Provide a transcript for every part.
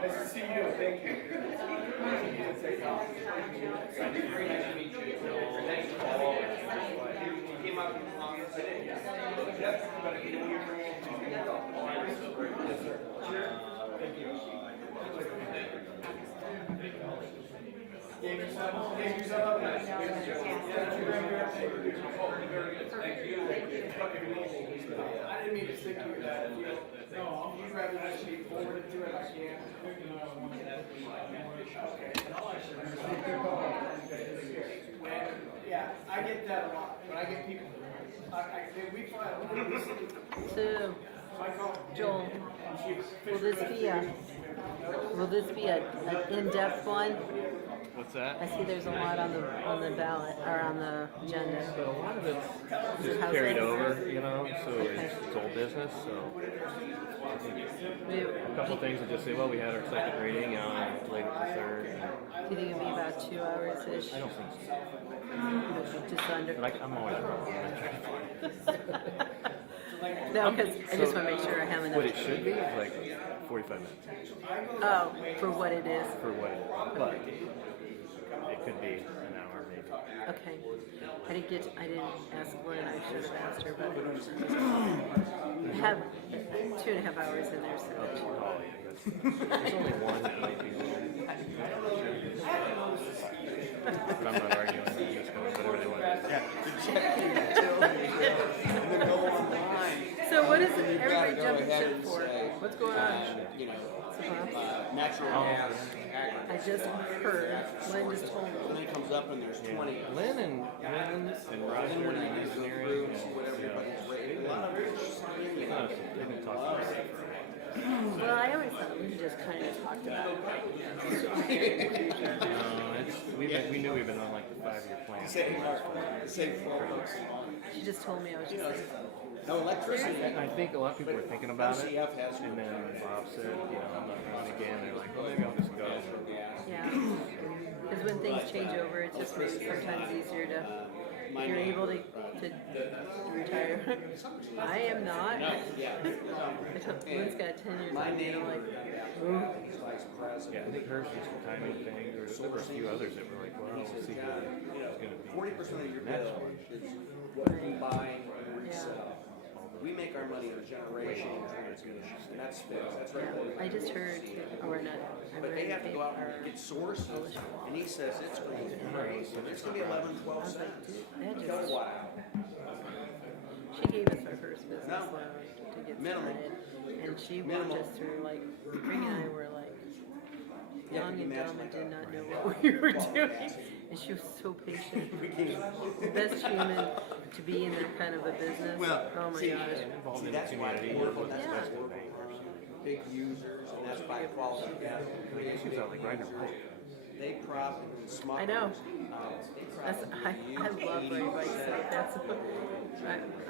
Nice to see you. Thank you. I didn't mean to stick you with that. No, you'd rather just be forwarded to it, I can. Yeah, I get that a lot. When I get people, we find. So, Joel, will this be an in-depth one? What's that? I see there's a lot on the ballot or on the agenda. So a lot of it's just carried over, so it's old business. So I think a couple things to just say, well, we had our second reading, played it to third. Do you think it'd be about 2 hours-ish? I don't think so. Just under. But I'm always wrong. No, because I just want to make sure I have enough. What it should be is like 45 minutes Oh, for what it is. for what it is. But it could be an hour maybe. Okay. I didn't ask Lynn. I should have asked her, but I have 2.5 hours in there, so. Oh, yeah. There's only one that might be long. But I'm not arguing. I'm just going whatever they want. So what is everybody jumping ship for? What's going on? Natural gas. I just heard. Lynn just told me. And then it comes up and there's 20. Lynn and Roger Then when and you use those engineering, groups, what everybody's rated, a lot of it's just, they've been talking about it. Well, I always thought we just kind of talked about it. No, we knew we've been on like the 5-year plan. Same She just told me I was just like, No electricity. I think a lot of people were thinking about it, RCF has and then Bob said, I'm not running again. They're like, well, maybe I'll just go. yeah. Because when things change over, it's just maybe sometimes easier to, if you're able to retire. I am not. Lynn's got 10 years on me, and I'm like, ooh. Yeah, I think hers was a timing thing. There were a few others that were like, well, we'll see how it's going to be. 40% of your Next bill one. is what you buy and resell. We make our money on generation and transmission, and that's fixed. That's right. I just heard, or not, I But they read have to go out and get sources, and he says it's going to be it's going to be 11, 12 I was like, cents. dude, that just, Kilowatt. she gave us our first business No. loan to get Minimum. started, and she walked Minimum. us through, like, Greg and I were like, Yeah, young can you and imagine dumb and like did a- not know what we were doing, and she was so patient. The best human to be in that kind of a business. Well, Oh my see, gosh. Involved in the that's why community. we work on that. Yeah. That's why we're big users, and that's by quality. She's out like riding her bike. They prop and smuggle. I know. They prop That's, and I use love riding bikes, so that's,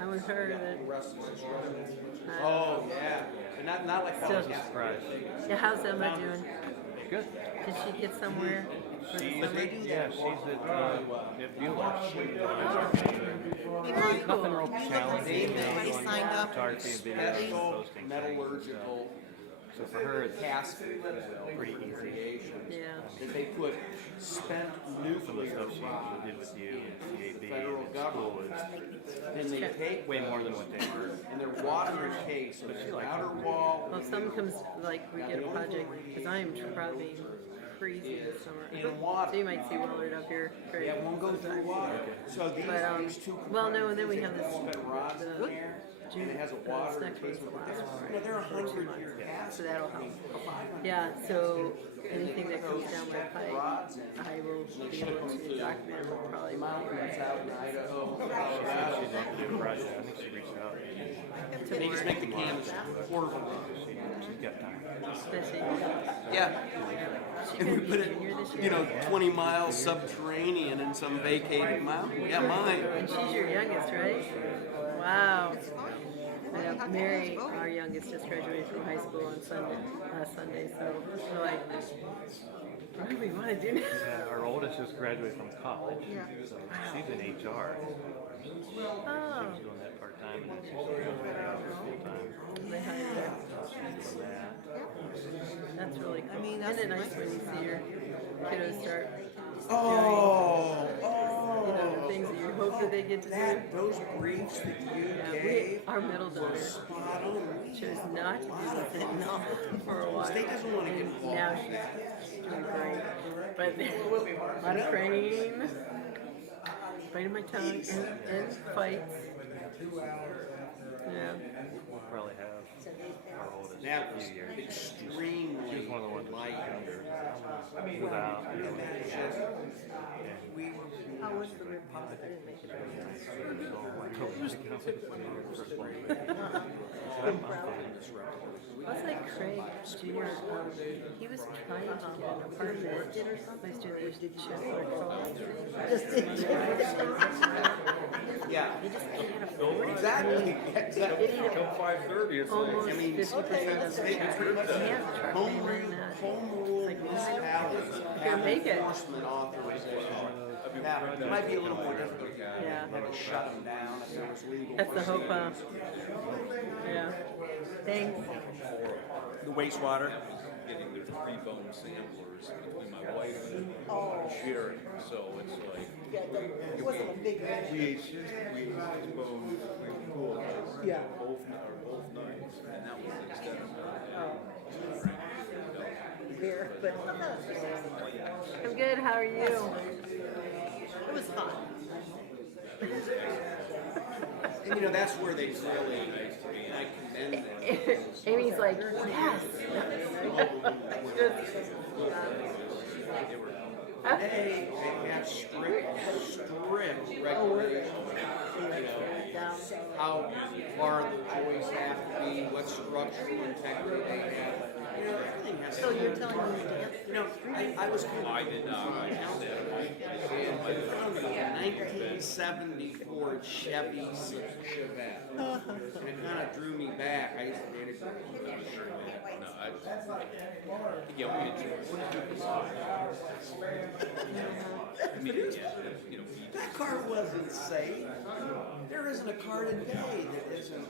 I'm with her that, Russ's instructions. Oh yeah, and not like Still- that. Surprise. yeah, how's Emma doing? Good. Did she get somewhere? For the She's, summer? yeah, she's at Beulah. Very Nothing real cool. challenging. Everybody signed up. Photography and video and Special posting. metallurgical So for her, it's casting pretty easy. creations Yeah. that they put spent Some of the nuclear stuff she rods, did with you and CAB federal and school government, is and they take way more than what they were. and they're water encased, and the outer wall. Well, if something comes, like, we get a project, because I am traveling crazy this summer. In water. So you might see Willard up here. Great. That won't go through water. So these, But, these two well, no, and then we have this, spent rods in the there, June, and it has a the water next one's the encasement. last one, You know, they're right? For 2 100-year months. cast. So that'll help. Yeah, so anything that comes down my pipe, I will be able to document it, will probably Mountains out in Idaho. She said she'd like to do a project. I think she reached out. They just make the canvas portable. She's got time. Yeah. She And could we be put it, junior this year. 20 miles subterranean in some vacated mountain. Yeah, mine. And she's your youngest, right? Wow. Mary, our youngest, just graduated from high school on Sunday, last Sunday, so like, What do we want to do now? Yeah, our oldest just graduated from college. Yeah. So she's in HR. Oh. She's doing that part time and then she's doing full time. They hired her. She's doing that. That's really cool. I mean, Isn't it that's nice when you see your kiddos start Oh, you know, the things that you hope that they get to do? those briefs that you Yeah, gave. our middle daughter Spot on. chose not to do the fentanyl for a while. State doesn't want to get involved. Now she's doing great. But a lot of praying, biting my tongue, and fights. Yeah. We'll probably have our oldest That a was few years. extremely She was one of the ones that was light. younger. Without, you know, How was the rib pop? I didn't make it. That's like Craig Jr. He was trying to get an apartment. He was doing the chef work. Just didn't do it. Yeah, He just can't afford it. exactly. Exactly. It ate up 5:30, it's almost I mean, 50% of the tax. He can't charge Home more rule, than that. home rule municipalities have make it. enforcement authorization. Now, it might be a little more difficult. Yeah. They would shut them down if there was legal. That's the hope. Yeah. Thanks. The wastewater. Getting their 3 bone samplers between my wife and Oh, Sharon, so it's like yeah, it wasn't a big one. we ate his bone, we cool, Yeah. both nights, and that was instead of Rare, but I'm good. How are you? it was fun. And you know, that's where they really, I commend them. Amy's like, yes. They have strict regulations. You know, how far the toys have to be, what structural integrity they have. You know, everything has to So be. you're telling me to dance? You know, I was kind of. I did not understand And I found a 1974 Chevy Chevette. And it kind of drew me back. I used to date a girl. No, yeah, we enjoy it. I mean, yeah, you know, That car wasn't safe. There isn't a car today that isn't,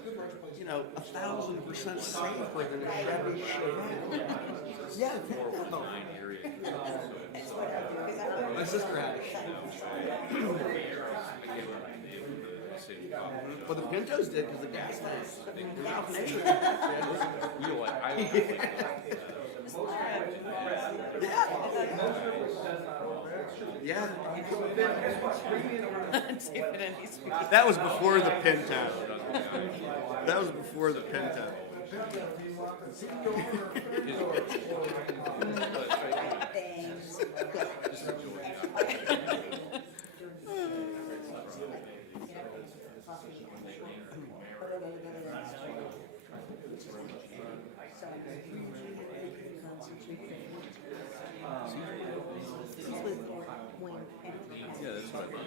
you know, 1,000% safer than a Chevy Chevette. Yeah, no. 9 area. My sister had a Well, the Pintos did because the gas tanks. You know what? Yeah. Yeah. That was before the Pinto. That was before the Pinto. Yeah, that's what I mean.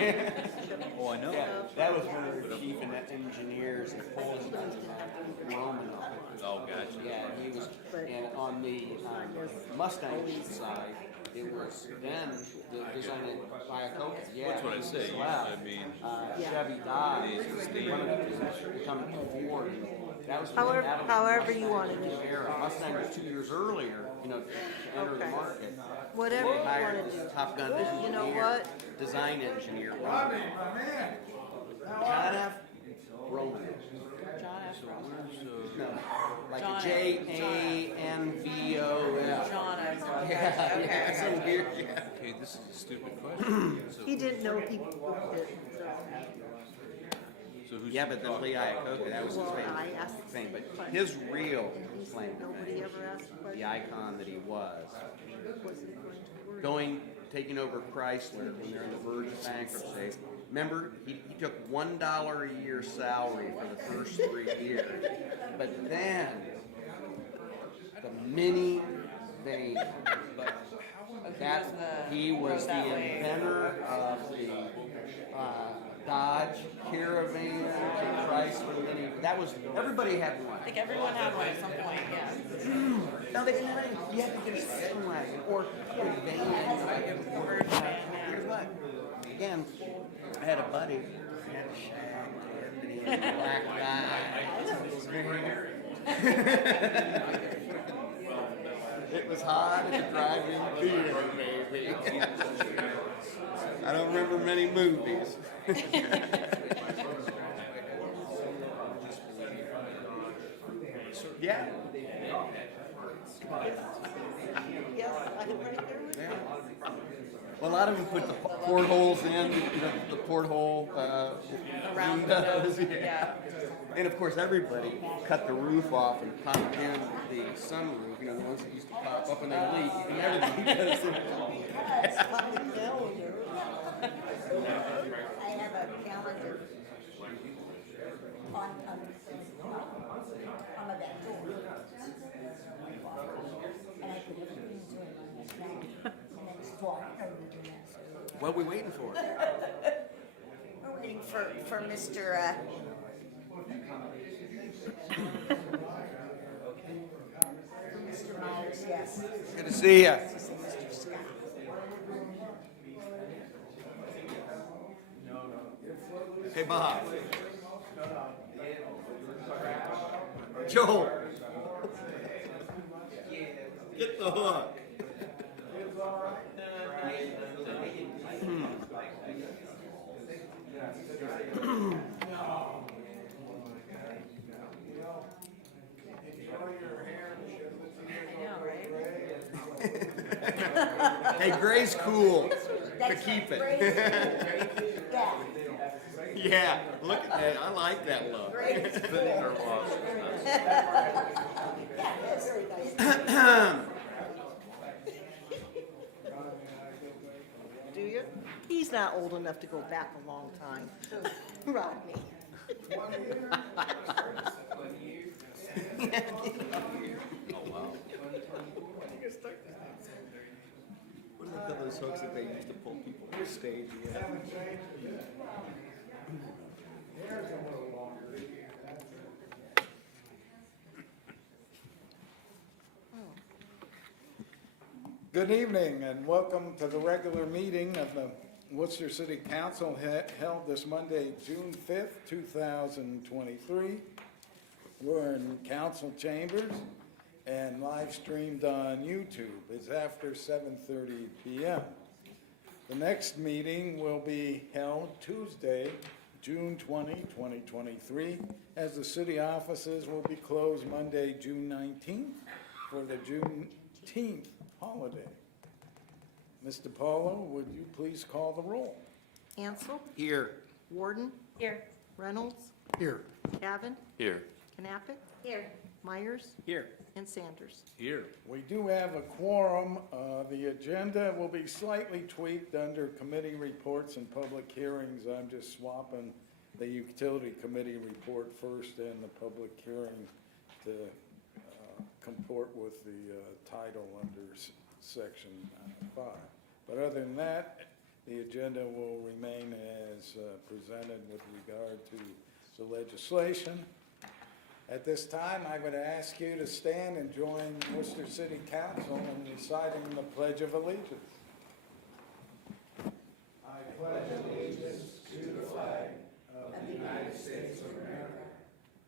Yeah. Oh, I know. That was one of the chief engineers in Poland. Roman. Oh, gotcha. Yeah, he was, and on the Mustang side, it was then designed by a Coke. Yeah, That's what I say. Wow. I mean, Chevy died. They wanted to become Ford. That was However you wanted the to. era. Mustang was 2 years earlier, you know, to enter the Okay. market. Whatever They you hired want to this do. Top Gun engineer, You know what? design engineer. John F. Roman. John F. No, like John a F. Janvof. John F. Yeah, yeah, some weird. Yeah. okay, this is a stupid question. So, He didn't know people did. so who's Yeah, but then Lee Iacocca, that was his Well, famous I asked the thing. same But question. his real He said claim to nobody fame, ever asked a the question. icon that he was, Was it going to work? taking over Chrysler when they're on the verge of bankruptcy. Remember, he took $1 a year salary for the first 3 years. But then, the mini van, he was the inventor of the Dodge Caravan, Chrysler, Mini. That was, everybody had one. I think everyone had one at some point, yeah. No, they didn't have any. You had to get a station wagon or a van. Here's what. Again, I had a buddy. He had a shag, and he was a black guy. It was hot at the drive-in theater, baby. I don't remember many movies. Yeah. Yes, I am right there with you. Yeah. Well, a lot of them put the portholes in, the porthole Around windows, the, yeah. And of course, everybody cut the roof off and popped in the sunroof. You know, the ones that used to pop up and they leak. And everybody does it. I have a calendar on my back door. And I could look into it on this thing, and then it's dark, I would do that. What are we waiting for? We're waiting for Mr. Mr. Myers, yes. Good to see you. Mr. Scott. Hey, Bob. Joel. Get the hook. Hey, Gray's cool to That's keep great. it. Yeah, Yeah, look at that. I like that look. great. It's cool. Yeah, Yes, very nice. do you? He's not old enough to go back a long time. Rodney. What do they call those hooks that they used to pull people off stage? Yeah. Good evening and welcome to the regular meeting of the Worcester City Council held this Monday, June 5th, 2023. We're in council chambers and live streamed on YouTube. It's after 7:30 p.m. The next meeting will be held Tuesday, June 20, 2023, as the city offices will be closed Monday, June 19th for the Juneteenth holiday. Mr. Paulo, would you please call the roll? Ansel, Here. Warden, Here. Reynolds, Here. Cavan, Here. Knappich, Here. Myers, Here. and Sanders. Here. We do have a quorum. The agenda will be slightly tweaked under committee reports and public hearings. I'm just swapping the utility committee report first and the public hearing to comport with the title under section 5. But other than that, the agenda will remain as presented with regard to the legislation. At this time, I would ask you to stand and join Worcester City Council in reciting the Pledge of Allegiance. I pledge allegiance to the flag of the United States of America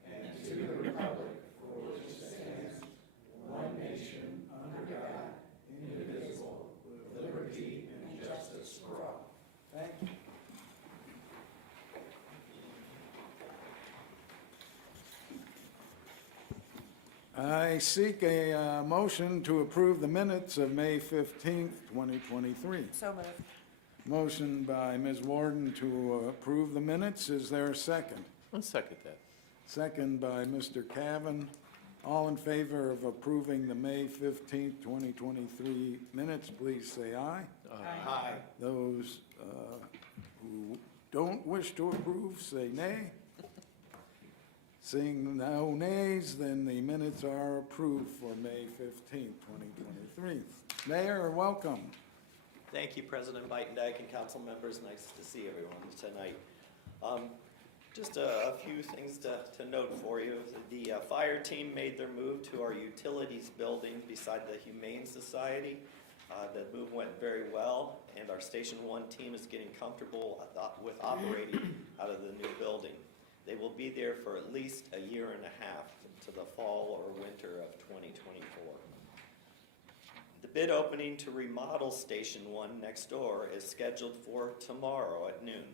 and to the republic for which it stands, one nation, under God, indivisible, with liberty and justice for all. Thank you. I seek a motion to approve the minutes of May 15th, 2023. So moved. Motion by Ms. Warden to approve the minutes. Is there a second? I'll second that. Second by Mr. Cavan. All in favor of approving the May 15th, 2023 minutes, please say aye. Hi. Those who don't wish to approve, say nay. Seeing no nays, then the minutes are approved for May 15th, 2023. Mayor, welcome. Thank you, President Beitendijk and council members. Nice to see everyone tonight. Just a few things to note for you. The fire team made their move to our utilities building beside the Humane Society. The move went very well, and our Station 1 team is getting comfortable with operating out of the new building. They will be there for at least a year and a half to the fall or winter of 2024. The bid opening to remodel Station 1 next door is scheduled for tomorrow at noon.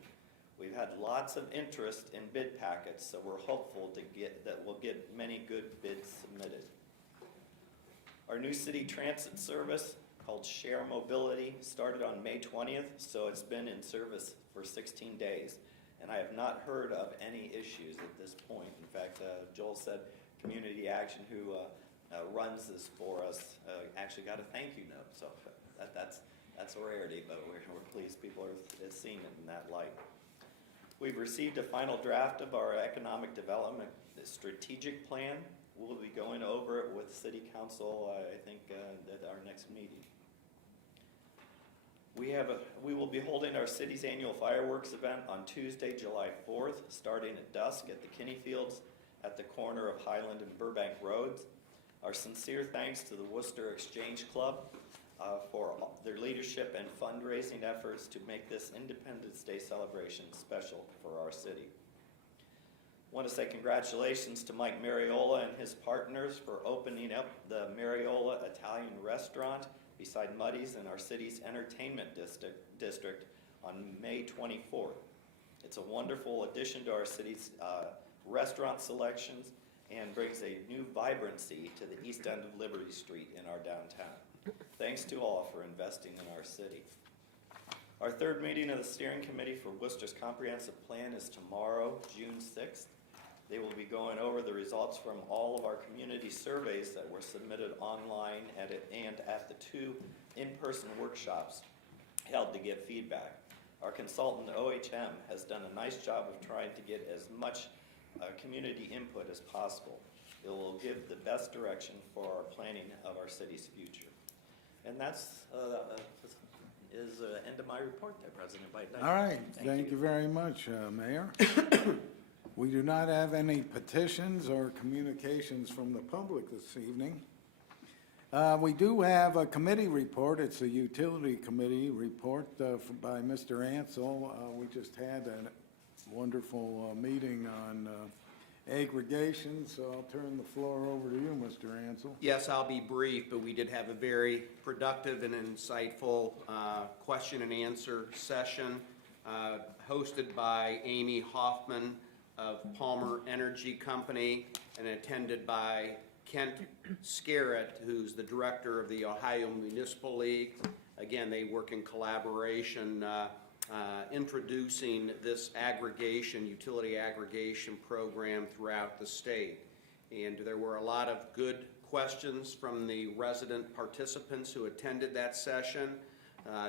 We've had lots of interest in bid packets, so we're hopeful that we'll get many good bids submitted. Our new city transit service called Share Mobility started on May 20th, so it's been in service for 16 days. And I have not heard of any issues at this point. In fact, Joel said Community Action, who runs this for us, actually got a thank you note. So that's a rarity, but we're pleased people are seeing it in that light. We've received a final draft of our economic development strategic plan. We'll be going over it with City Council, I think, at our next meeting. We will be holding our city's annual fireworks event on Tuesday, July 4th, starting at dusk at the Kinney Fields at the corner of Highland and Burbank Roads. Our sincere thanks to the Worcester Exchange Club for their leadership and fundraising efforts to make this Independence Day celebration special for our city. I want to say congratulations to Mike Mariola and his partners for opening up the Mariola Italian restaurant beside Muddy's in our city's entertainment district on May 24th. It's a wonderful addition to our city's restaurant selections and brings a new vibrancy to the east end of Liberty Street in our downtown. Thanks to all for investing in our city. Our third meeting of the steering committee for Worcester's comprehensive plan is tomorrow, June 6th. They will be going over the results from all of our community surveys that were submitted online and at the 2 in-person workshops held to get feedback. Our consultant, OHM, has done a nice job of trying to get as much community input as possible. It will give the best direction for our planning of our city's future. And that's the end of my report there, President Biden. All right, thank you very much, Mayor. We do not have any petitions or communications from the public this evening. We do have a committee report. It's a utility committee report by Mr. Ansel. We just had a wonderful meeting on aggregation, so I'll turn the floor over to you, Mr. Ansel. Yes, I'll be brief, but we did have a very productive and insightful question and answer session hosted by Amy Hoffman of Palmer Energy Company and attended by Kent Scarrett, who's the director of the Ohio Municipal League. Again, they work in collaboration introducing this utility aggregation program throughout the state. And there were a lot of good questions from the resident participants who attended that session.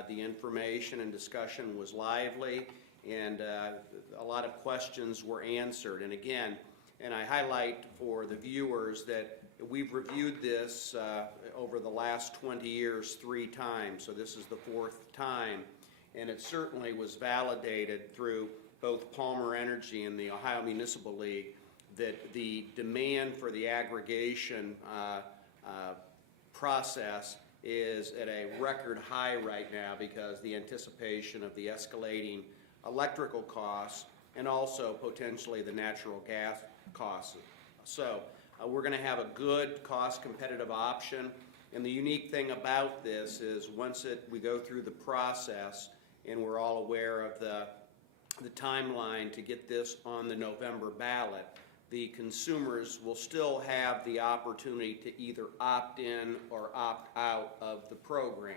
The information and discussion was lively, and a lot of questions were answered. And again, and I highlight for the viewers that we've reviewed this over the last 20 years 3 times, so this is the 4th time. And it certainly was validated through both Palmer Energy and the Ohio Municipal League that the demand for the aggregation process is at a record high right now because the anticipation of the escalating electrical costs and also potentially the natural gas costs. So we're going to have a good cost competitive option. And the unique thing about this is once we go through the process, and we're all aware of the timeline to get this on the November ballot, the consumers will still have the opportunity to either opt in or opt out of the program.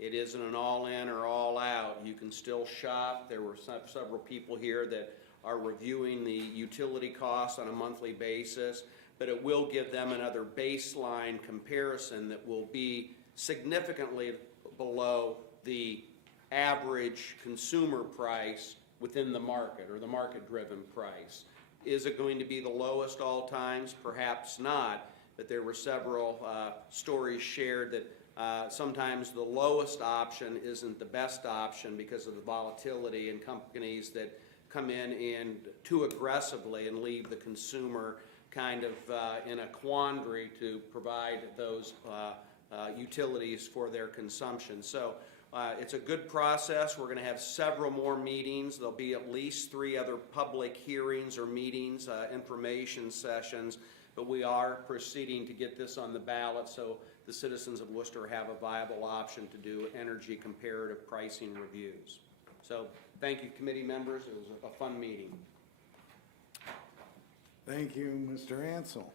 It isn't an all in or all out. You can still shop. There were several people here that are reviewing the utility costs on a monthly basis, but it will give them another baseline comparison that will be significantly below the average consumer price within the market or the market-driven price. Is it going to be the lowest all times? Perhaps not, but there were several stories shared that sometimes the lowest option isn't the best option because of the volatility in companies that come in and too aggressively and leave the consumer kind of in a quandary to provide those utilities for their consumption. So it's a good process. We're going to have several more meetings. There'll be at least 3 other public hearings or meetings, information sessions, but we are proceeding to get this on the ballot so the citizens of Worcester have a viable option to do energy comparative pricing reviews. So thank you, committee members. It was a fun meeting. Thank you, Mr. Ansel.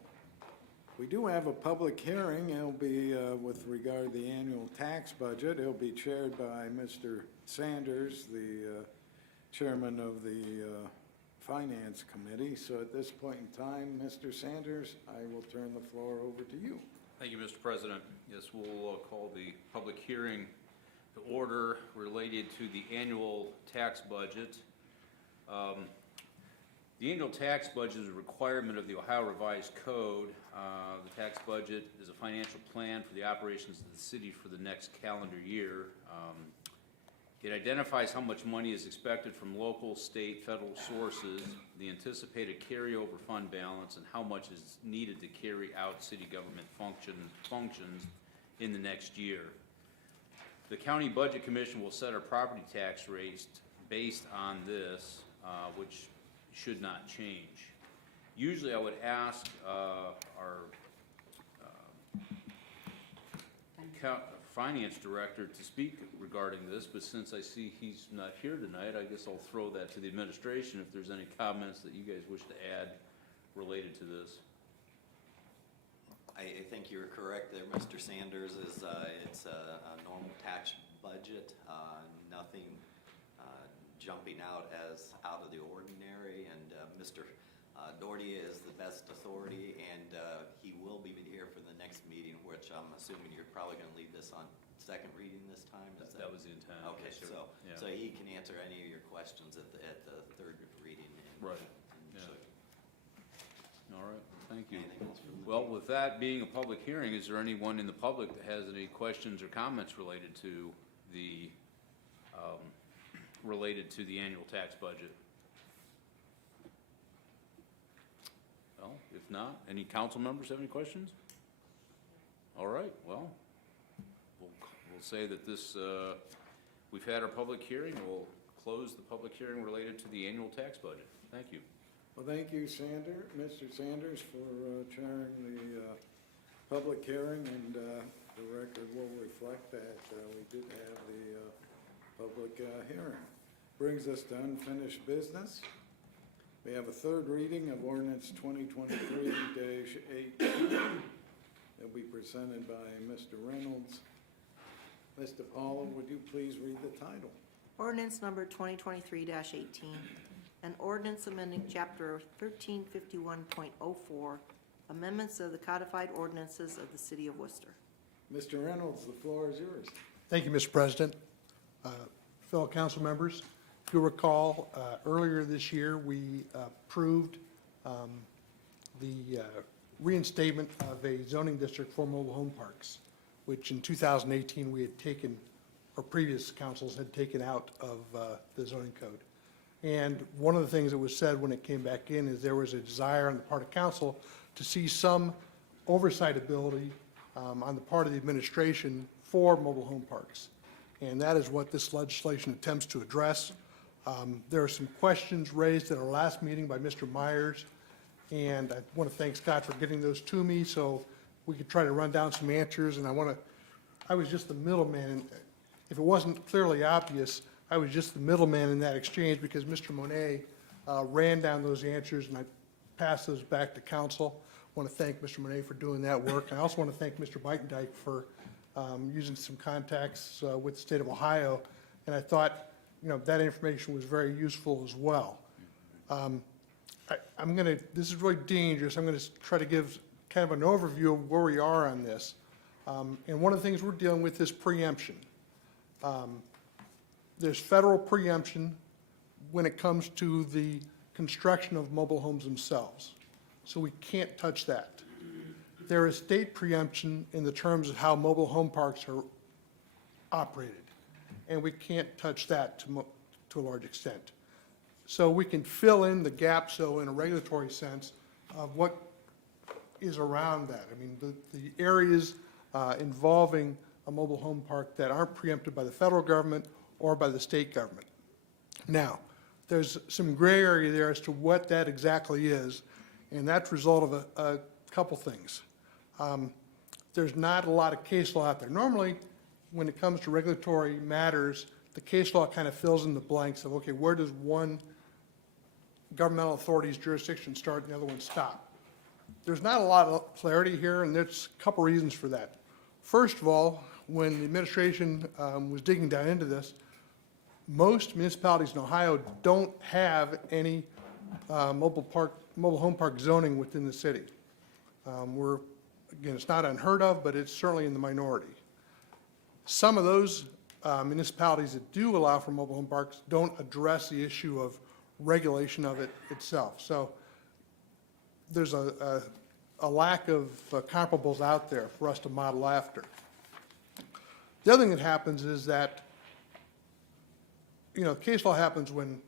We do have a public hearing. It'll be with regard to the annual tax budget. It'll be chaired by Mr. Sanders, the chairman of the Finance Committee. So at this point in time, Mr. Sanders, I will turn the floor over to you. Thank you, Mr. President. Yes, we'll call the public hearing to order related to the annual tax budget. The annual tax budget is a requirement of the Ohio Revised Code. The tax budget is a financial plan for the operations of the city for the next calendar year. It identifies how much money is expected from local, state, federal sources, the anticipated carryover fund balance, and how much is needed to carry out city government functions in the next year. The County Budget Commission will set our property tax rates based on this, which should not change. Usually I would ask our finance director to speak regarding this, but since I see he's not here tonight, I guess I'll throw that to the administration if there's any comments that you guys wish to add related to this. I think you're correct there, Mr. Sanders. It's a normal tax budget, nothing jumping out as out of the ordinary, and Mr. Doherty is the best authority, and he will be here for the next meeting, which I'm assuming you're probably going to leave this on second reading this time. That was the intent. Okay, yes, sir. Yeah. so he can answer any of your questions at the third reading. Right. And Yeah. so All right, thank you. anything else from the Well, with that being a public hearing, is there anyone in the public that has any questions or comments related to the annual tax budget? Well, if not, any council members have any questions? All right, well, we'll say that this, we've had our public hearing. We'll close the public hearing related to the annual tax budget. Thank you. Well, thank you, Mr. Sanders, for chairing the public hearing, and the record will reflect that we did have the public hearing. Brings us to unfinished business. We have a third reading of ordinance 2023-18. It'll be presented by Mr. Reynolds. Mr. Paula, would you please read the title? Ordinance number 2023-18, an ordinance amending chapter 1351.04, amendments of the codified ordinances of the city of Worcester. Mr. Reynolds, the floor is yours. Thank you, Mr. President. Fellow council members, if you'll recall, earlier this year, we approved the reinstatement of a zoning district for mobile home parks, which in 2018 we had taken, or previous councils had taken out of the zoning code. And one of the things that was said when it came back in is there was a desire on the part of council to see some oversight ability on the part of the administration for mobile home parks. And that is what this legislation attempts to address. There are some questions raised at our last meeting by Mr. Myers, and I want to thank Scott for getting those to me so we could try to run down some answers. And I was just the middleman. If it wasn't clearly obvious, I was just the middleman in that exchange because Mr. Monet ran down those answers, and I passed those back to council. I want to thank Mr. Monet for doing that work. I also want to thank Mr. Beitendijk for using some contacts with the state of Ohio, and I thought, that information was very useful as well. This is really dangerous. I'm going to try to give kind of an overview of where we are on this. And one of the things we're dealing with is preemption. There's federal preemption when it comes to the construction of mobile homes themselves. So we can't touch that. There is state preemption in the terms of how mobile home parks are operated, and we can't touch that to a large extent. so we can fill in the gap, so in a regulatory sense, of what is around that. I mean, the areas involving a mobile home park that aren't preempted by the federal government or by the state government. Now, there's some gray area there as to what that exactly is, and that's a result of a couple things. There's not a lot of case law out there. Normally, when it comes to regulatory matters, the case law kind of fills in the blanks of, okay, where does one governmental authority's jurisdiction start and the other one stop? There's not a lot of clarity here, and there's a couple reasons for that. First of all, when the administration was digging down into this, most municipalities in Ohio don't have any mobile home park zoning within the city. Again, it's not unheard of, but it's certainly in the minority. Some of those municipalities that do allow for mobile home parks don't address the issue of regulation of it itself. So there's a lack of comparables out there for us to model after. The other thing that happens is that, case law happens when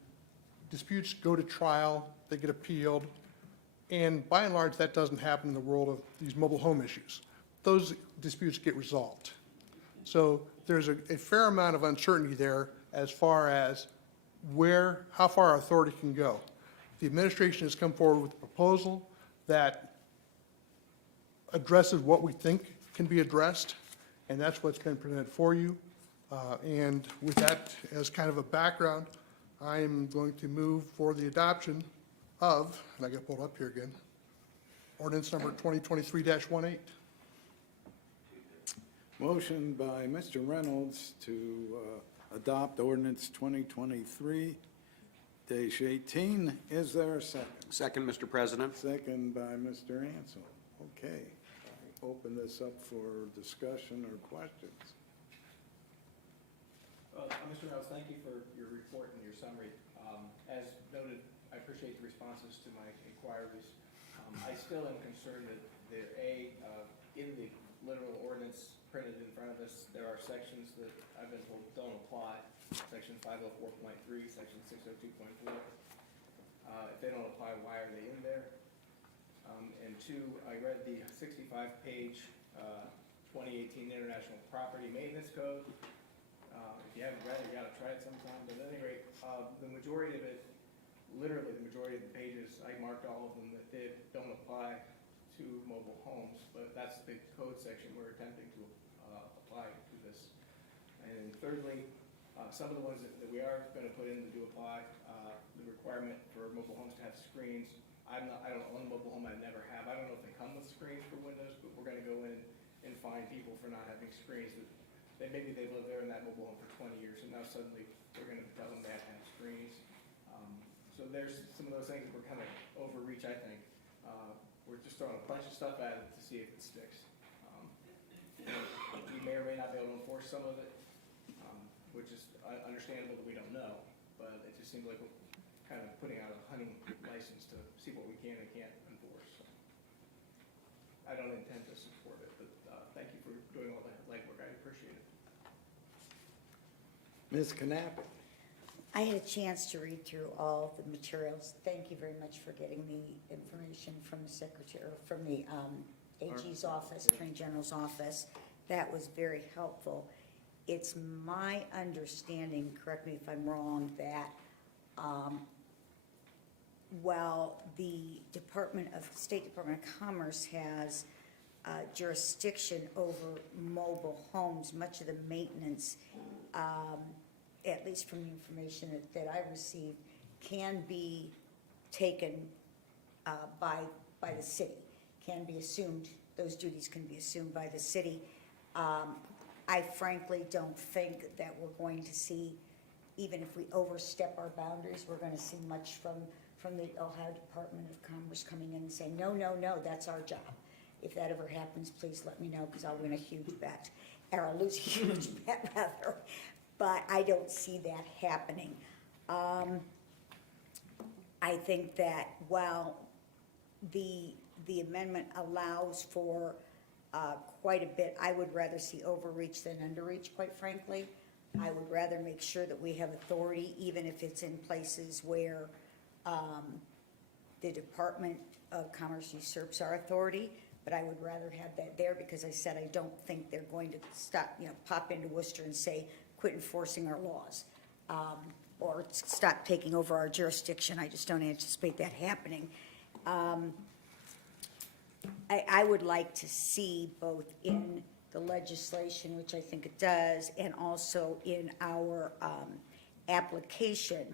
disputes go to trial, they get appealed, and by and large, that doesn't happen in the world of these mobile home issues. Those disputes get resolved. So there's a fair amount of uncertainty there as far as how far our authority can go. The administration has come forward with a proposal that addresses what we think can be addressed, and that's what's been presented for you. And with that as kind of a background, I am going to move for the adoption of, and I got pulled up here again, ordinance number 2023-18. Motion by Mr. Reynolds to adopt ordinance 2023-18. Is there a second? Second, Mr. President. Second by Mr. Ansel. Okay. I'll open this up for discussion or questions. Mr. Reynolds, thank you for your report and your summary. As noted, I appreciate the responses to my inquiries. I still am concerned that in the literal ordinance printed in front of us, there are sections that I've been told don't apply. Section 504.3, section 602.4. If they don't apply, why are they in there? And two, I read the 65-page 2018 International Property Maintenance Code. If you haven't read it, you gotta try it sometime. But at any rate, the majority of it, literally the majority of the pages, I marked all of them that don't apply to mobile homes. But that's the code section we're attempting to apply to this. And thirdly, some of the ones that we are going to put in that do apply, the requirement for mobile homes to have screens. I don't own a mobile home. I never have. I don't know if they come with screens for windows, but we're going to go in and fine people for not having screens. Maybe they've lived there in that mobile home for 20 years, and now suddenly we're going to tell them they have to have screens. So there's some of those things that we're kind of overreach, I think. We're just throwing a bunch of stuff at it to see if it sticks. We may or may not be able to enforce some of it, which is understandable that we don't know, but it just seems like we're kind of putting out a hunting license to see what we can and can't enforce. I don't intend to support it, but thank you for doing all that legwork. I appreciate it. Ms. Knapp? I had a chance to read through all the materials. Thank you very much for getting the information from the secretary, or from the AG's office, Attorney General's office. That was very helpful. It's my understanding, correct me if I'm wrong, that while the State Department of Commerce has jurisdiction over mobile homes, much of the maintenance, at least from the information that I received, can be taken by the city, can be assumed, those duties can be assumed by the city. I frankly don't think that we're going to see, even if we overstep our boundaries, we're going to see much from the Ohio Department of Commerce coming in and saying, no, that's our job. If that ever happens, please let me know, because I'll win a huge bet, or I'll lose a huge bet rather. But I don't see that happening. I think that while the amendment allows for quite a bit, I would rather see overreach than underreach, quite frankly. I would rather make sure that we have authority, even if it's in places where the Department of Commerce usurps our authority, but I would rather have that there because I said I don't think they're going to stop, pop into Worcester and say, quit enforcing our laws, or stop taking over our jurisdiction. I just don't anticipate that happening. I would like to see both in the legislation, which I think it does, and also in our application,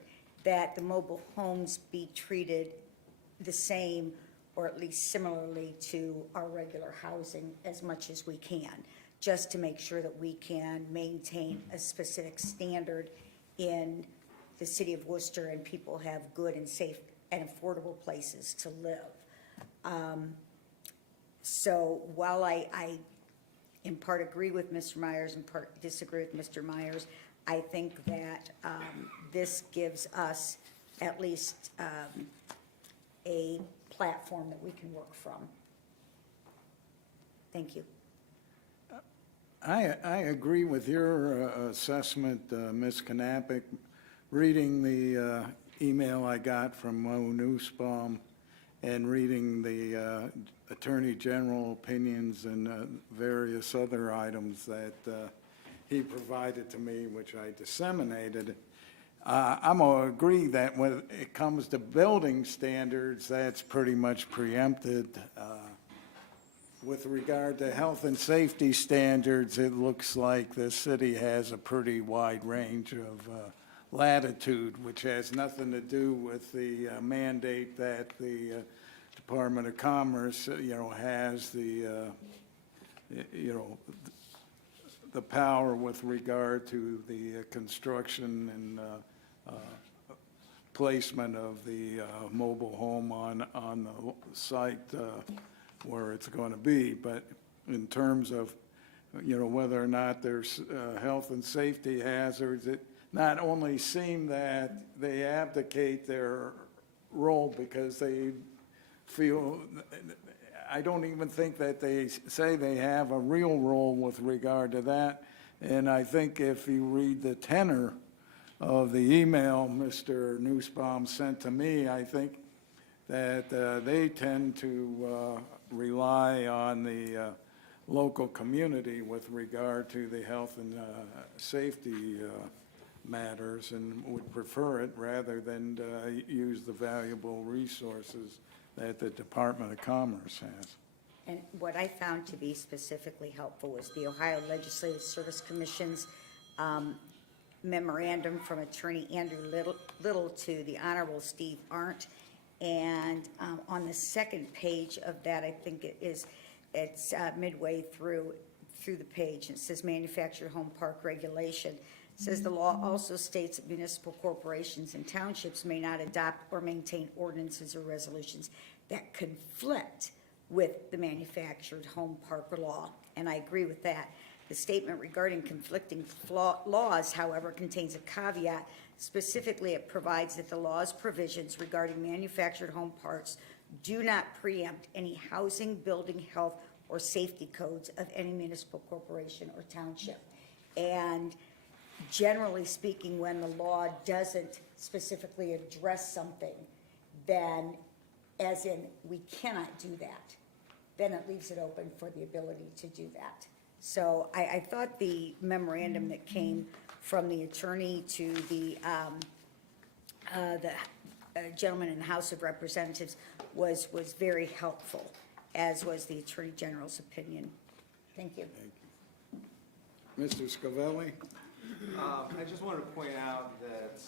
that the mobile homes be treated the same or at least similarly to our regular housing as much as we can, just to make sure that we can maintain a specific standard in the city of Worcester and people have good and safe and affordable places to live. So while I in part agree with Mr. Myers and part disagree with Mr. Myers, I think that this gives us at least a platform that we can work from. Thank you. I agree with your assessment, Ms. Knappich. Reading the email I got from Mo Nussbaum and reading the Attorney General opinions and various other items that he provided to me, which I disseminated, I'm going to agree that when it comes to building standards, that's pretty much preempted. With regard to health and safety standards, it looks like the city has a pretty wide range of latitude, which has nothing to do with the mandate that the Department of Commerce, has the power with regard to the construction and placement of the mobile home on the site where it's going to be. But in terms of, whether or not there's health and safety hazards, it not only seem that they abdicate their role because they feel, I don't even think that they say they have a real role with regard to that. And I think if you read the tenor of the email Mr. Nussbaum sent to me, I think that they tend to rely on the local community with regard to the health and safety matters, and would prefer it rather than use the valuable resources that the Department of Commerce has. And what I found to be specifically helpful was the Ohio Legislative Service Commission's memorandum from Attorney Andrew Little to the Honorable Steve Arndt. And on the second page of that, I think it's midway through the page. It says manufactured home park regulation. It says the law also states that municipal corporations and townships may not adopt or maintain ordinances or resolutions that conflict with the manufactured home park law. And I agree with that. The statement regarding conflicting laws, however, contains a caveat. Specifically, it provides that the law's provisions regarding manufactured home parks do not preempt any housing, building, health, or safety codes of any municipal corporation or township. And generally speaking, when the law doesn't specifically address something, then, as in we cannot do that, then it leaves it open for the ability to do that. So I thought the memorandum that came from the attorney to the gentleman in the House of Representatives was very helpful, as was the Attorney General's opinion. Thank you. Mr. Scavelli? I just wanted to point out that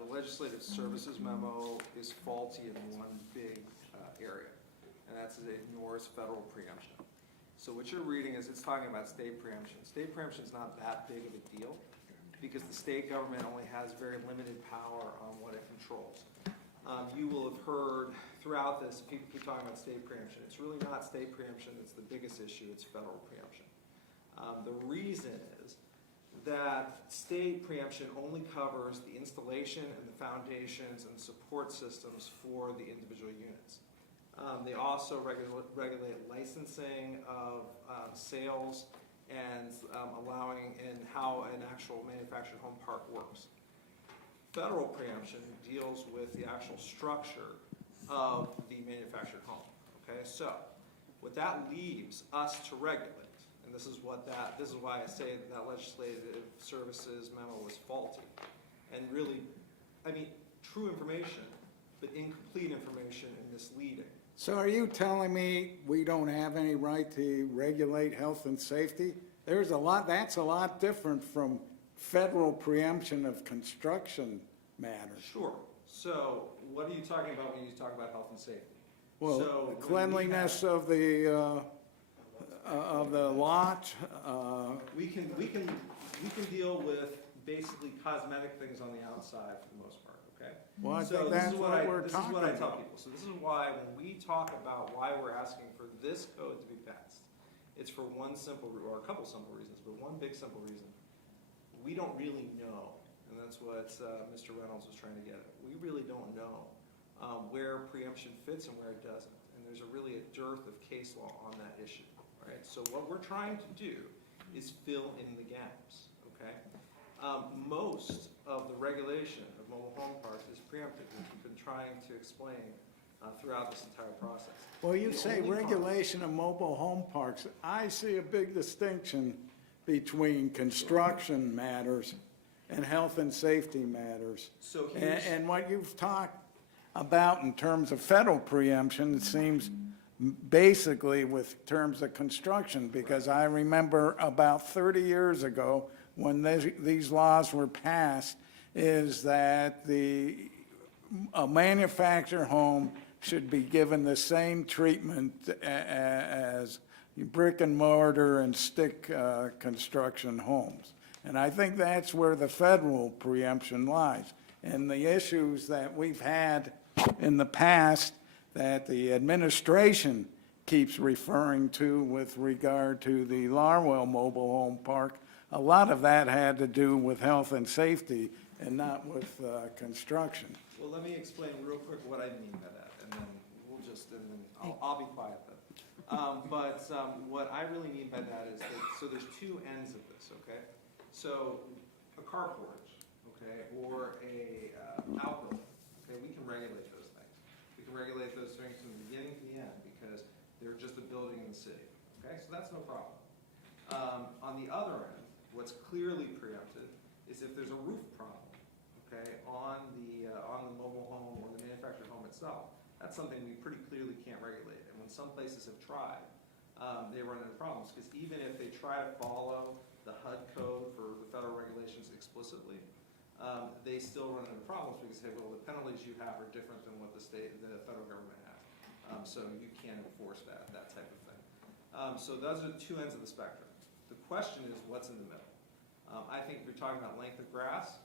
the Legislative Services memo is faulty in one big area, and that's it ignores federal preemption. So what you're reading is it's talking about state preemption. State preemption is not that big of a deal because the state government only has very limited power on what it controls. You will have heard throughout this, people keep talking about state preemption. It's really not state preemption that's the biggest issue, it's federal preemption. The reason is that state preemption only covers the installation and the foundations and support systems for the individual units. They also regulate licensing of sales and allowing in how an actual manufactured home park works. Federal preemption deals with the actual structure of the manufactured home, okay? So, what that leaves us to regulate, and this is why I say that legislative services memo was faulty, and really, I mean, true information, but incomplete information and misleading. So are you telling me we don't have any right to regulate health and safety? That's a lot different from federal preemption of construction matters. Sure. So what are you talking about when you talk about health and safety? Well, So cleanliness of the lot, we can deal with basically cosmetic things on the outside for the most part, okay? well, I So think this that's is what we're this talking is what I tell about. people. So this is why when we talk about why we're asking for this code to be passed, it's for one simple, or a couple simple reasons, but one big simple reason. We don't really know, and that's what Mr. Reynolds was trying to get at. We really don't know where preemption fits and where it doesn't. And there's really a dearth of case law on that issue, right? So what we're trying to do is fill in the gaps, okay? Most of the regulation of mobile home parks is preemptive, which we've been trying to explain throughout this entire process. Well, you The say only part- regulation of mobile home parks. I see a big distinction between construction matters and health and safety matters. So And, here's, and what you've talked about in terms of federal preemption, it seems basically with terms of construction, because I remember about 30 years ago, when these laws were passed, is that a manufactured home should be given the same treatment as brick and mortar and stick construction homes. And I think that's where the federal preemption lies. And the issues that we've had in the past that the administration keeps referring to with regard to the Larwell Mobile Home Park, a lot of that had to do with health and safety and not with construction. well, let me explain real quick what I mean by that, and then I'll be quiet then. But what I really mean by that is that, so there's two ends of this, okay? So a carport, okay, or a outbuilding, okay, we can regulate those things. We can regulate those things from the beginning to the end because they're just a building in the city, okay? So that's no problem. On the other end, what's clearly preempted is if there's a roof problem, okay, on the mobile home or the manufactured home itself. That's something we pretty clearly can't regulate. And when some places have tried, they run into problems because even if they try to follow the HUD code for the federal regulations explicitly, they still run into problems because they say, well, the penalties you have are different than what the federal government has. So you can't enforce that type of thing. So those are the two ends of the spectrum. The question is what's in the middle. I think if you're talking about length of grass,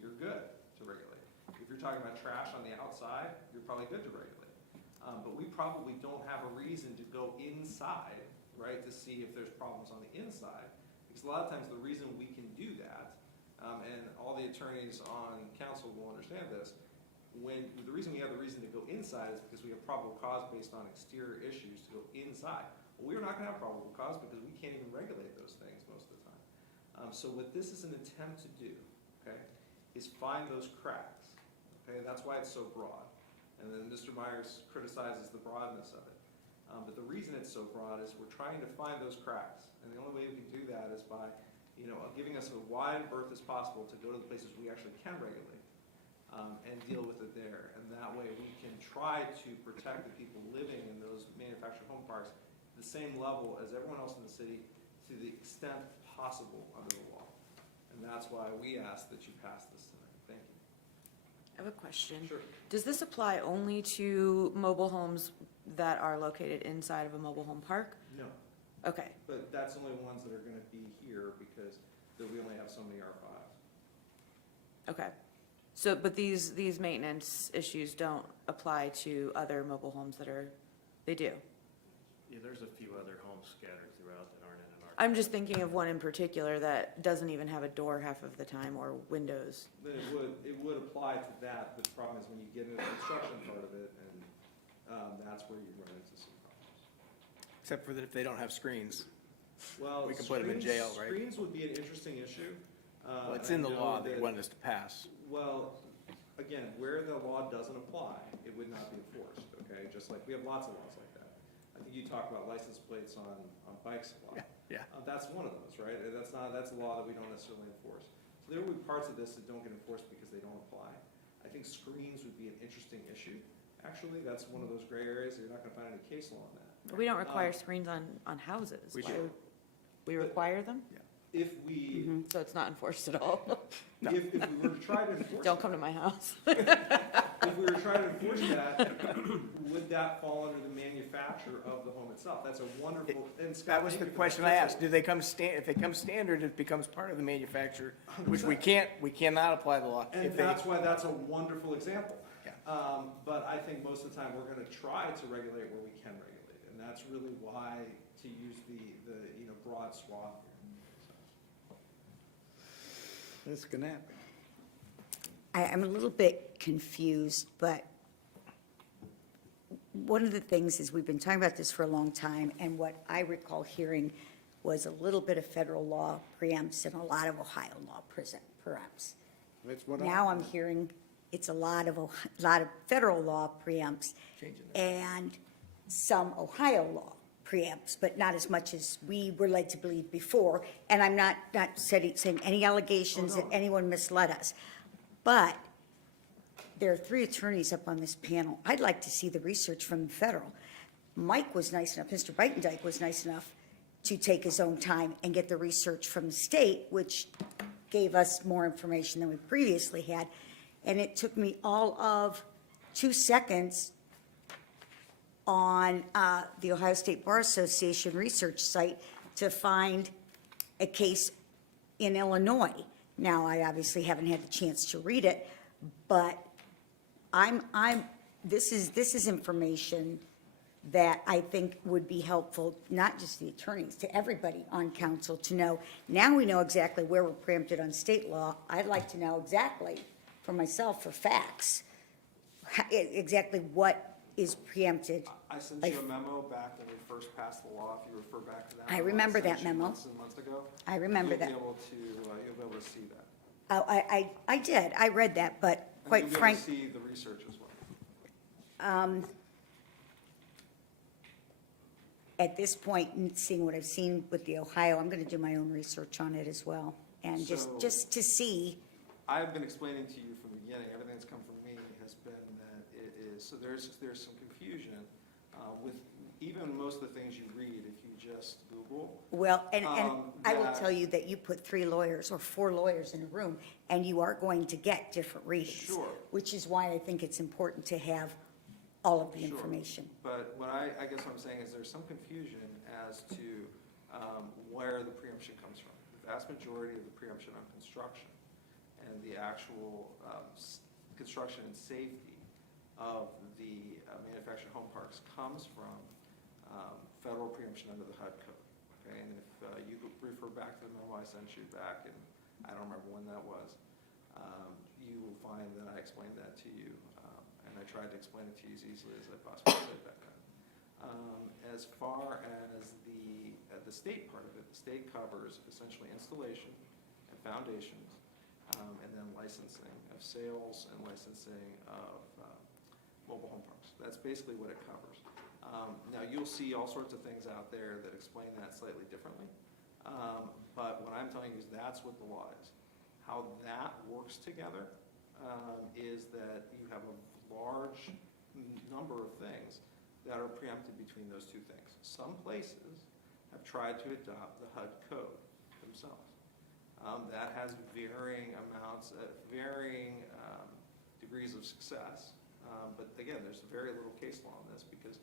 you're good to regulate. If you're talking about trash on the outside, you're probably good to regulate. But we probably don't have a reason to go inside, right, to see if there's problems on the inside. Because a lot of times the reason we can do that, and all the attorneys on council will understand this, the reason we have the reason to go inside is because we have probable cause based on exterior issues to go inside. Well, we're not going to have probable cause because we can't even regulate those things most of the time. So what this is an attempt to do, okay, is find those cracks. Okay, that's why it's so broad. And then Mr. Myers criticizes the broadness of it. But the reason it's so broad is we're trying to find those cracks. And the only way we can do that is by, giving us a wide berth as possible to go to the places we actually can regulate and deal with it there. And that way we can try to protect the people living in those manufactured home parks at the same level as everyone else in the city to the extent possible under the law. And that's why we ask that you pass this tonight. Thank you. I have a question. Sure. Does this apply only to mobile homes that are located inside of a mobile home park? No, Okay, but that's only ones that are gonna be here because we only have so many R5s. okay. So, but these maintenance issues don't apply to other mobile homes they do? Yeah, there's a few other homes scattered throughout that aren't in an R. I'm just thinking of one in particular that doesn't even have a door half of the time or windows. Then it would apply to that, but the problem is when you get into the construction part of it, and that's where you run into some problems. Except for that if they don't have screens. Well, we can put them in jail, right? Screens would be an interesting issue. Well, it's and in the I know law they that- wanted us to pass. Well, again, where the law doesn't apply, it would not be enforced, okay? Just like, we have lots of laws like that. I think you talk about license plates on bikes a lot. Yeah. That's one of those, right? That's a law that we don't necessarily enforce. So there would be parts of this that don't get enforced because they don't apply. I think screens would be an interesting issue. Actually, that's one of those gray areas, you're not gonna find any case law on that. But we don't require screens on houses. We Why do. would we require them? If we, So it's not enforced at all. if we were to try to enforce. Don't come to my house. If we were trying to enforce that, would that fall under the manufacturer of the home itself? That's a wonderful, and Scott. That was the thank you for question that. I asked. Do they come if they come standard, it becomes part of the manufacturer, which we cannot apply the law. And If they- that's why that's a wonderful example. Yeah. But I think most of the time, we're gonna try to regulate where we can regulate, and that's really why to use the broad swath here. Ms. Knapp. I'm a little bit confused, but one of the things is we've been talking about this for a long time, and what I recall hearing was a little bit of federal law preempts and a lot of Ohio law preempts. That's what Now I'm hearing it's a lot of federal law preempts Changing that. and some Ohio law preempts, but not as much as we were led to believe before. And I'm not saying any allegations that anyone misled us. But there are 3 attorneys up on this panel. I'd like to see the research from the federal. Mike was nice enough, Mr. Breitendijk was nice enough to take his own time and get the research from the state, which gave us more information than we previously had. And it took me all of 2 seconds on the Ohio State Bar Association research site to find a case in Illinois. Now, I obviously haven't had the chance to read it, but this is information that I think would be helpful, not just the attorneys, to everybody on council to know. Now we know exactly where we're preempted on state law. I'd like to know exactly, for myself, for facts, exactly what is preempted. I sent you a memo back when we first passed the law, if you refer back to that. I memo remember sent that you memo. Months and months ago. I remember that. You'll be able to see that. Oh, I did, I read that, but And quite you'll be able frank, to see the research as well. at this point, seeing what I've seen with the Ohio, I'm gonna do my own research on it as well. And So- just to see, I've been explaining to you from the beginning, everything that's come from me has been that it is, so there's some confusion with even most of the things you read if you just Google. well, and I will that- tell you that you put 3 lawyers or 4 lawyers in a room, and you are going to get different readings. Sure. Which is why I think it's important to have all of the Sure. information. But what I guess what I'm saying is there's some confusion as to where the preemption comes from. The vast majority of the preemption on construction and the actual construction and safety of the manufactured home parks comes from federal preemption under the HUD code. Okay, and if you refer back to the memo I sent you back, and I don't remember when that was, you will find that I explained that to you, and I tried to explain it to you as easily as I possibly could back then. As far as the state part of it, the state covers essentially installation and foundations, and then licensing of sales and licensing of mobile home parks. That's basically what it covers. Now, you'll see all sorts of things out there that explain that slightly differently, but what I'm telling you is that's what the law is. How that works together is that you have a large number of things that are preempted between those 2 things. Some places have tried to adopt the HUD code themselves. That has varying amounts, varying degrees of success. But again, there's very little case law on this because,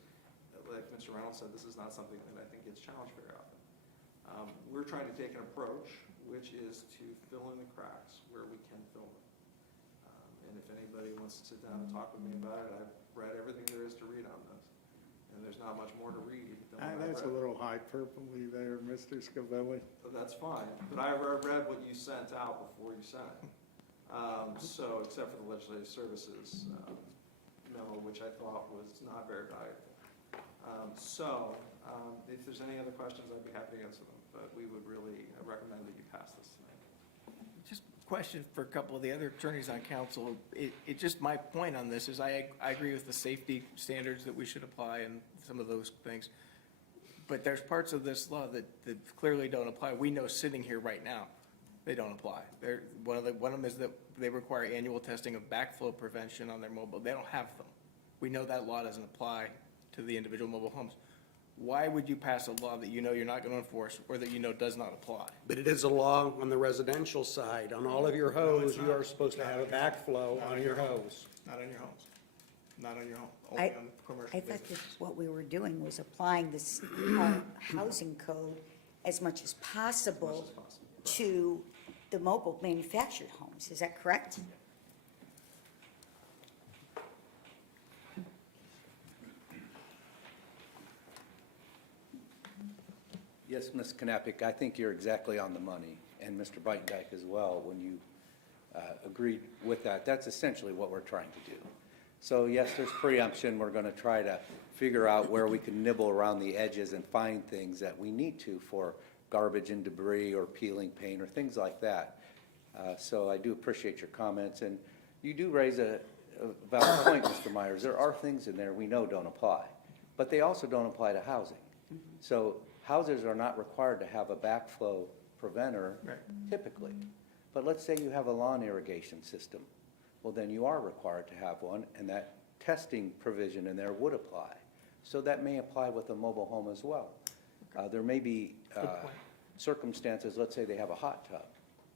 like Mr. Reynolds said, this is not something that I think gets challenged very often. We're trying to take an approach which is to fill in the cracks where we can fill them. And if anybody wants to sit down and talk with me about it, I've read everything there is to read on this. And there's not much more to read than what I've That's a read. little hyperbole there, Mr. Scavelli. But that's fine, but I read what you sent out before you sent it. So, except for the legislative services memo, which I thought was not very valuable. If there's any other questions, I'd be happy to answer them. but we would really recommend that you pass this tonight. Just a question for a couple of the other attorneys on council. It just, my point on this is I agree with the safety standards that we should apply and some of those things. But there's parts of this law that clearly don't apply. We know sitting here right now, they don't apply. One of them is that they require annual testing of backflow prevention on their mobile. They don't have them. We know that law doesn't apply to the individual mobile homes. Why would you pass a law that you know you're not going to enforce or that you know does not apply? But it is a law on the residential side. On all of your hose, you are supposed to have a backflow on your hose. Not on your homes. Not on your home, only on commercial I thought business. that what we were doing was applying this housing code as much as possible to the mobile manufactured homes. Is that correct? Yes, Ms. Knappich, I think you're exactly on the money, and Mr. Beitendijk as well, when you agreed with that. That's essentially what we're trying to do. So yes, there's preemption. We're going to try to figure out where we can nibble around the edges and find things that we need to for garbage and debris or peeling paint or things like that. So I do appreciate your comments, and you do raise a valid point, Mr. Myers. There are things in there we know don't apply, but they also don't apply to housing. So houses are not required to have a backflow preventer typically. But let's say you have a lawn irrigation system. Well, then you are required to have one, and that testing provision in there would apply. So that may apply with a mobile home as well. There may be circumstances, let's say they have a hot tub.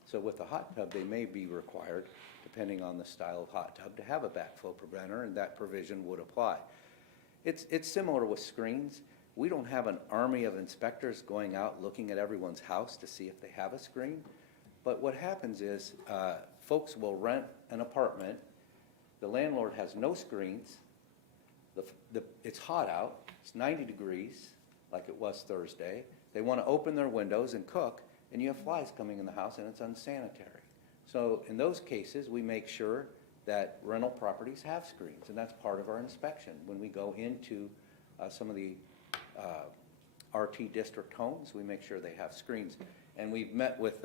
So with a hot tub, they may be required, depending on the style of hot tub, to have a backflow preventer, and that provision would apply. It's similar with screens. We don't have an army of inspectors going out looking at everyone's house to see if they have a screen. But what happens is folks will rent an apartment. The landlord has no screens. It's hot out. It's 90 degrees, like it was Thursday. They want to open their windows and cook, and you have flies coming in the house, and it's unsanitary. So in those cases, we make sure that rental properties have screens, and that's part of our inspection. When we go into some of the RT district homes, we make sure they have screens. And we've met with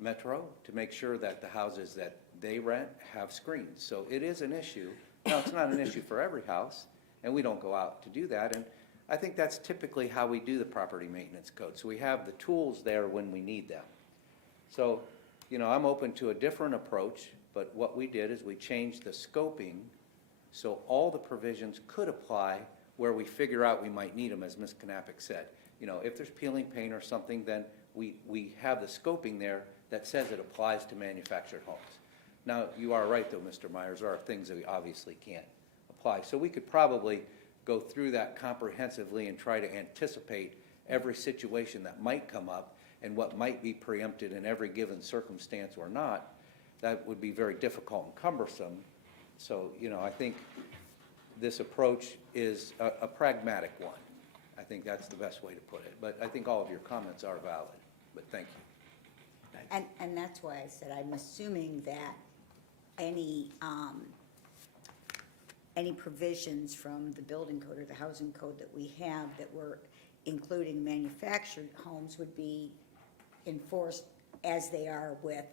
Metro to make sure that the houses that they rent have screens. So it is an issue. Now, it's not an issue for every house, and we don't go out to do that. And I think that's typically how we do the property maintenance code. So we have the tools there when we need them. So, you know, I'm open to a different approach, but what we did is we changed the scoping so all the provisions could apply where we figure out we might need them, as Ms. Knappich said. You know, if there's peeling paint or something, then we have the scoping there that says it applies to manufactured homes. Now, you are right, though, Mr. Myers, there are things that we obviously can't apply. So we could probably go through that comprehensively and try to anticipate every situation that might come up and what might be preempted in every given circumstance or not. That would be very difficult and cumbersome. So, you know, I think this approach is a pragmatic one. I think that's the best way to put it. But I think all of your comments are valid. But thank you. And that's why I said I'm assuming that any provisions from the building code or the housing code that we have that were including manufactured homes would be enforced as they are with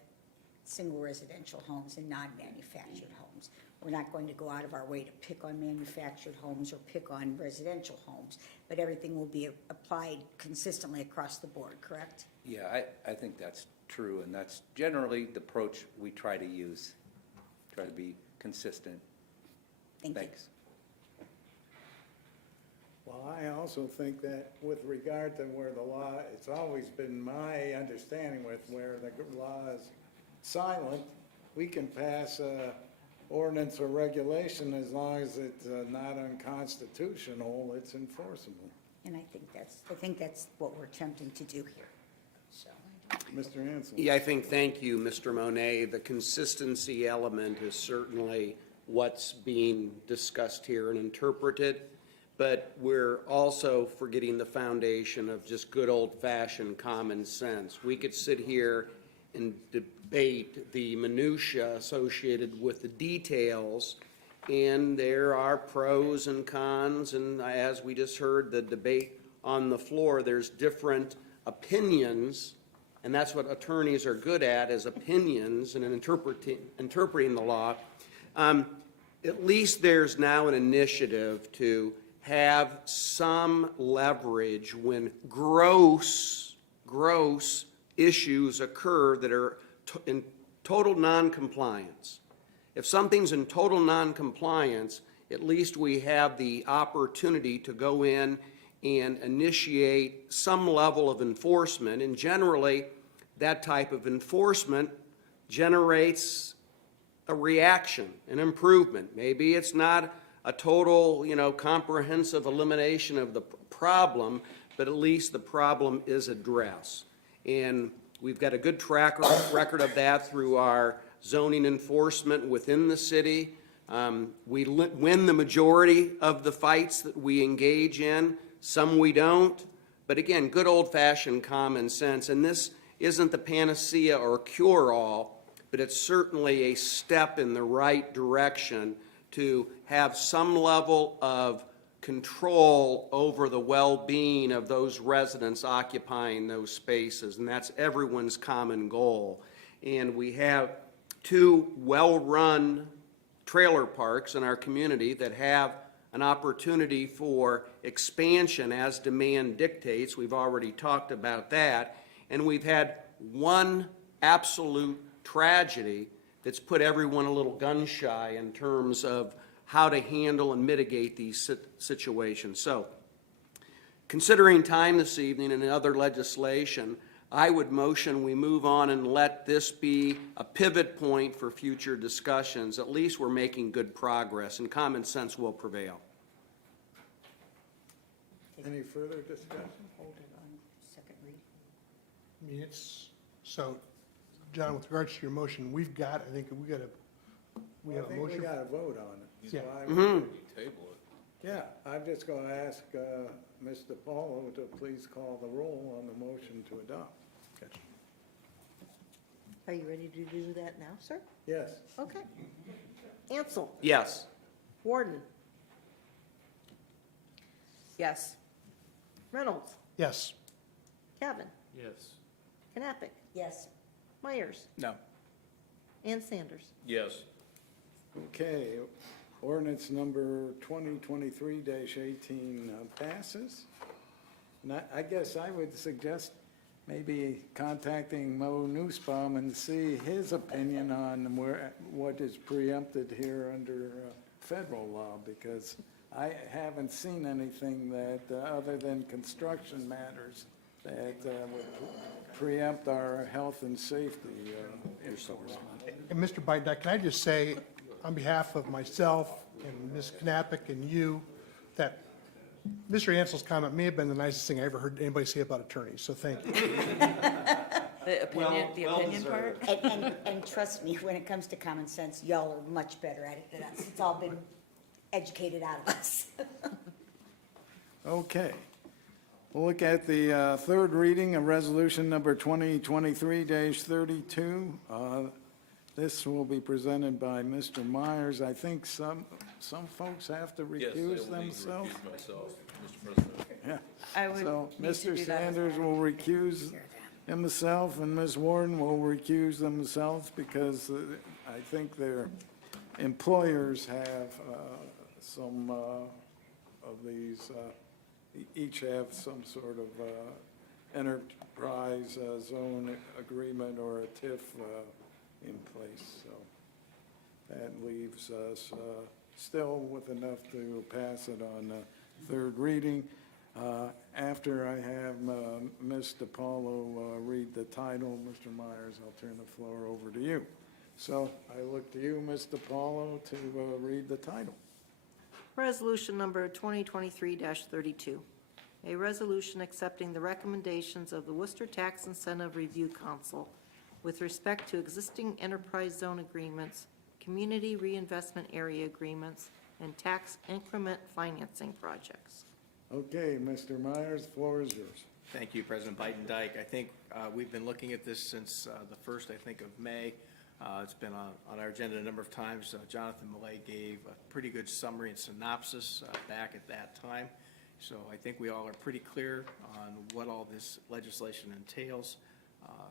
single residential homes and non-manufactured homes. We're not going to go out of our way to pick on manufactured homes or pick on residential homes, but everything will be applied consistently across the board, correct? Yeah, I think that's true, and that's generally the approach we try to use, try to be consistent. Thank you. Thanks. Well, I also think that with regard to where the law, it's always been my understanding with where the law is silent, we can pass a ordinance or regulation as long as it's not unconstitutional, it's enforceable. And I think that's what we're attempting to do here, so. Mr. Ansel. Yeah, I think, thank you, Mr. Monet. The consistency element is certainly what's being discussed here and interpreted, but we're also forgetting the foundation of just good old-fashioned common sense. We could sit here and debate the minutia associated with the details, and there are pros and cons, and as we just heard the debate on the floor, there's different opinions, and that's what attorneys are good at, is opinions and interpreting the law. At least there's now an initiative to have some leverage when gross issues occur that are in total noncompliance. If something's in total noncompliance, at least we have the opportunity to go in and initiate some level of enforcement, and generally, that type of enforcement generates a reaction, an improvement. Maybe it's not a total, comprehensive elimination of the problem, but at least the problem is addressed. And we've got a good record of that through our zoning enforcement within the city. We win the majority of the fights that we engage in. Some we don't. But again, good old-fashioned common sense. And this isn't the panacea or cure-all, but it's certainly a step in the right direction to have some level of control over the well-being of those residents occupying those spaces, and that's everyone's common goal. And we have 2 well-run trailer parks in our community that have an opportunity for expansion as demand dictates. We've already talked about that. And we've had one absolute tragedy that's put everyone a little gun-shy in terms of how to handle and mitigate these situations. So, considering time this evening and other legislation, I would motion we move on and let this be a pivot point for future discussions. At least we're making good progress, and common sense will prevail. Any further discussion? Hold it on second read. I mean, so, John, with regards to your motion, we have a motion. We got to vote on it. Yeah. So yeah, I'm just going to ask Mr. Paulo to please call the roll on the motion to adopt. Are you ready to do that now, sir? Yes. Okay. Ansel, Yes. Warden, Yes. Reynolds, Yes. Cavan, Yes. Knappich, Yes. Myers, No. and Sanders. Yes. Okay, ordinance number 2023-18 passes. And I guess I would suggest maybe contacting Mo Nussbaum and see his opinion on what is preempted here under federal law, because I haven't seen anything that, other than construction matters, that would preempt our health and safety enforcement. And Mr. Biden, can I just say, on behalf of myself and Ms. Knappich and you, that Mr. Ansel's comment may have been the nicest thing I ever heard anybody say about attorneys, so thank you. The opinion part? And trust me, when it comes to common sense, y'all are much better at it than us. It's all been educated out of us. Okay. We'll look at the third reading of resolution number 2023-32. This will be presented by Mr. Myers. I think some folks have to recuse themselves. Yeah. I would So need to Mr. do that as Sanders will recuse himself and Ms. Warren will recuse themselves because I think their employers have some of these, each have some sort of enterprise zone agreement or a TIF in place. So that leaves us still with enough to pass it on third reading. After I have Ms. DiPaolo read the title, Mr. Myers, I'll turn the floor over to you. So I look to you, Ms. DiPaolo, to read the title. Resolution number 2023-32. A resolution accepting the recommendations of the Worcester Tax Incentive Review Council with respect to existing enterprise zone agreements, community reinvestment area agreements, and tax increment financing projects. Okay, Mr. Myers, the floor is yours. Thank you, President Dyke. I think we've been looking at this since the first, I think, of May. It's been on our agenda a number of times. Jonathan Millay gave a pretty good summary and synopsis back at that time. So I think we all are pretty clear on what all this legislation entails.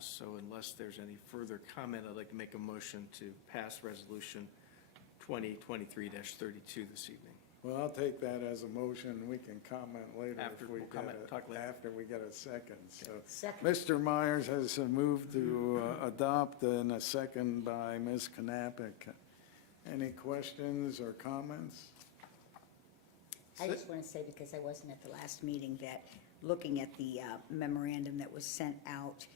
So unless there's any further comment, I'd like to make a motion to pass Resolution 2023-32 this evening. Well, I'll take that as a motion. We can comment later After, if we we'll get comment, talk later. after we get a second. So, Second. Mr. Myers has moved to adopt, and a second by Ms. Knappich. Any questions or comments? I just want to say, because I wasn't at the last meeting, that looking at the memorandum that was sent out,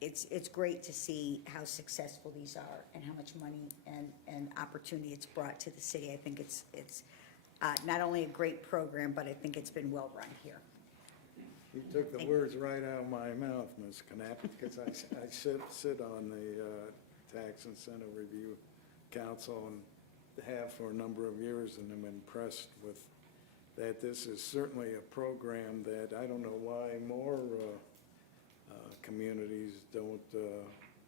it's great to see how successful these are and how much money and opportunity it's brought to the city. I think it's not only a great program, but I think it's been well-run here. You took the words right out of my mouth, Ms. Knappich, because I sit on the Tax Incentive Review Council and have for a number of years, and I'm impressed with that. This is certainly a program that I don't know why more communities don't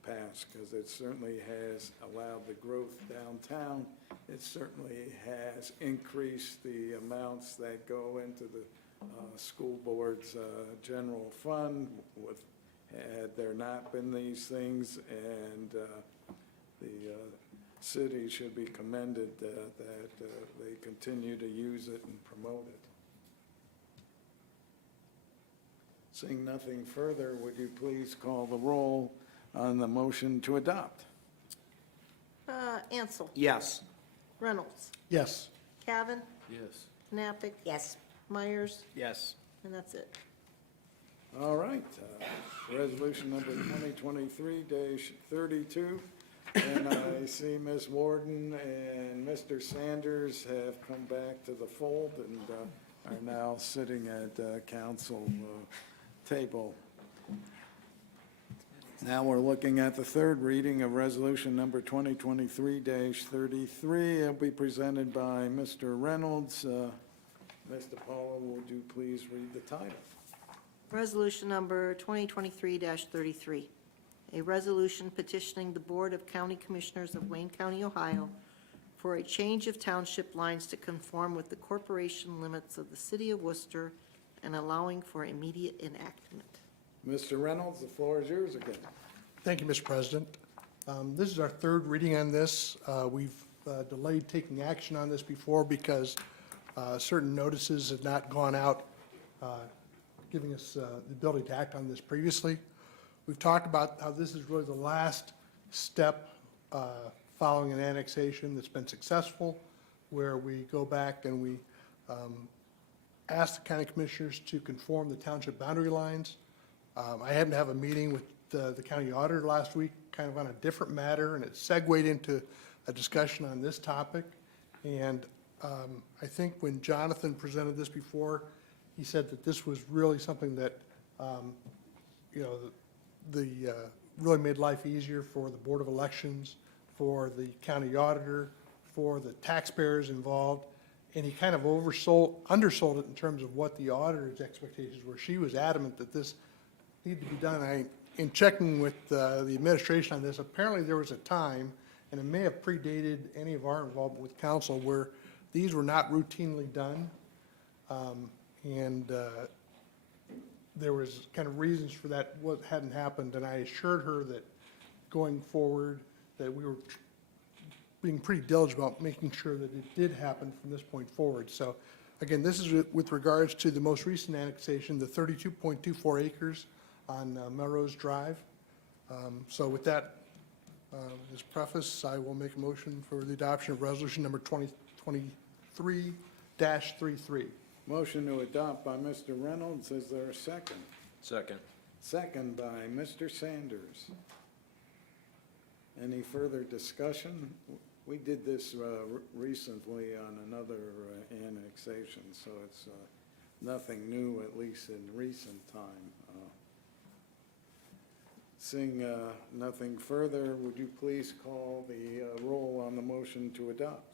pass, because it certainly has allowed the growth downtown. It certainly has increased the amounts that go into the school board's general fund with, had there not been these things, and the city should be commended that they continue to use it and promote it. Seeing nothing further, would you please call the roll on the motion to adopt? Ansel, Yes. Reynolds, Yes. Cavan, Yes. Knappich, Yes. Myers, Yes. and that's it. All right, resolution number 2023-32. And I see Ms. Warden and Mr. Sanders have come back to the fold and are now sitting at council table. Now we're looking at the third reading of resolution number 2023-33. It'll be presented by Mr. Reynolds. Mr. Paulo, would you please read the title? Resolution number 2023-33, a resolution petitioning the Board of County Commissioners of Wayne County, Ohio, for a change of township lines to conform with the corporation limits of the city of Worcester and allowing for immediate enactment. Mr. Reynolds, the floor is yours again. Thank you, Mr. President. This is our third reading on this. We've delayed taking action on this before because certain notices had not gone out, giving us the ability to act on this previously. We've talked about how this is really the last step following an annexation that's been successful, where we go back and we ask the county commissioners to conform the township boundary lines. I happened to have a meeting with the county auditor last week, kind of on a different matter, and it segued into a discussion on this topic. And I think when Jonathan presented this before, he said that this was really something that, really made life easier for the Board of Elections, for the county auditor, for the taxpayers involved. And he kind of undersold it in terms of what the auditor's expectations were. She was adamant that this needed to be done. In checking with the administration on this, apparently there was a time, and it may have predated any of our involvement with council, where these were not routinely done. There was kind of reasons for that, what hadn't happened, and I assured her that going forward, that we were being pretty diligent about making sure that it did happen from this point forward. So, again, this is with regards to the most recent annexation, the 32.24 acres on Melrose Drive. So with that, as preface, I will make a motion for the adoption of resolution number 2023-33. Motion to adopt by Mr. Reynolds. Is there a second? Second. Second by Mr. Sanders. Any further discussion? We did this recently on another annexation, so it's nothing new, at least in recent time. Seeing nothing further, would you please call the roll on the motion to adopt?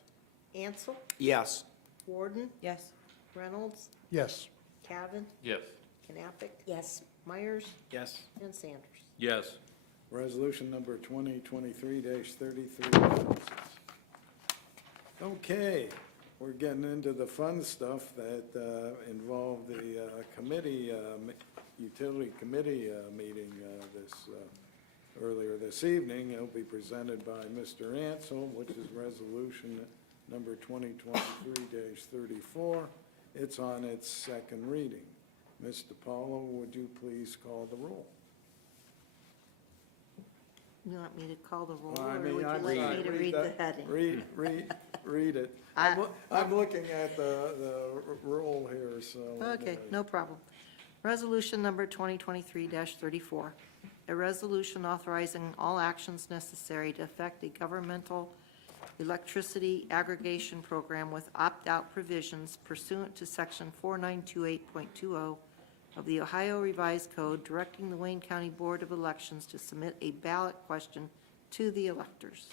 Ansel, Yes. Warden, Yes. Reynolds, Yes. Cavan, Yes. Knappich, Yes. Myers, Yes. and Sanders. Yes. Resolution number 2023-33 passes. Okay, we're getting into the fun stuff that involved the utility committee meeting earlier this evening. It'll be presented by Mr. Ansel, which is resolution number 2023-34. It's on its second reading. Mr. Paulo, would you please call the roll? You want me to call the roll, Well, I or mean, would you I'm like sorry, me to read the that- heading? Read it. I'm looking at the roll here, so. Okay, no problem. Resolution number 2023-34, a resolution authorizing all actions necessary to effect a governmental electricity aggregation program with opt-out provisions pursuant to Section 4928.20 of the Ohio Revised Code, directing the Wayne County Board of Elections to submit a ballot question to the electors.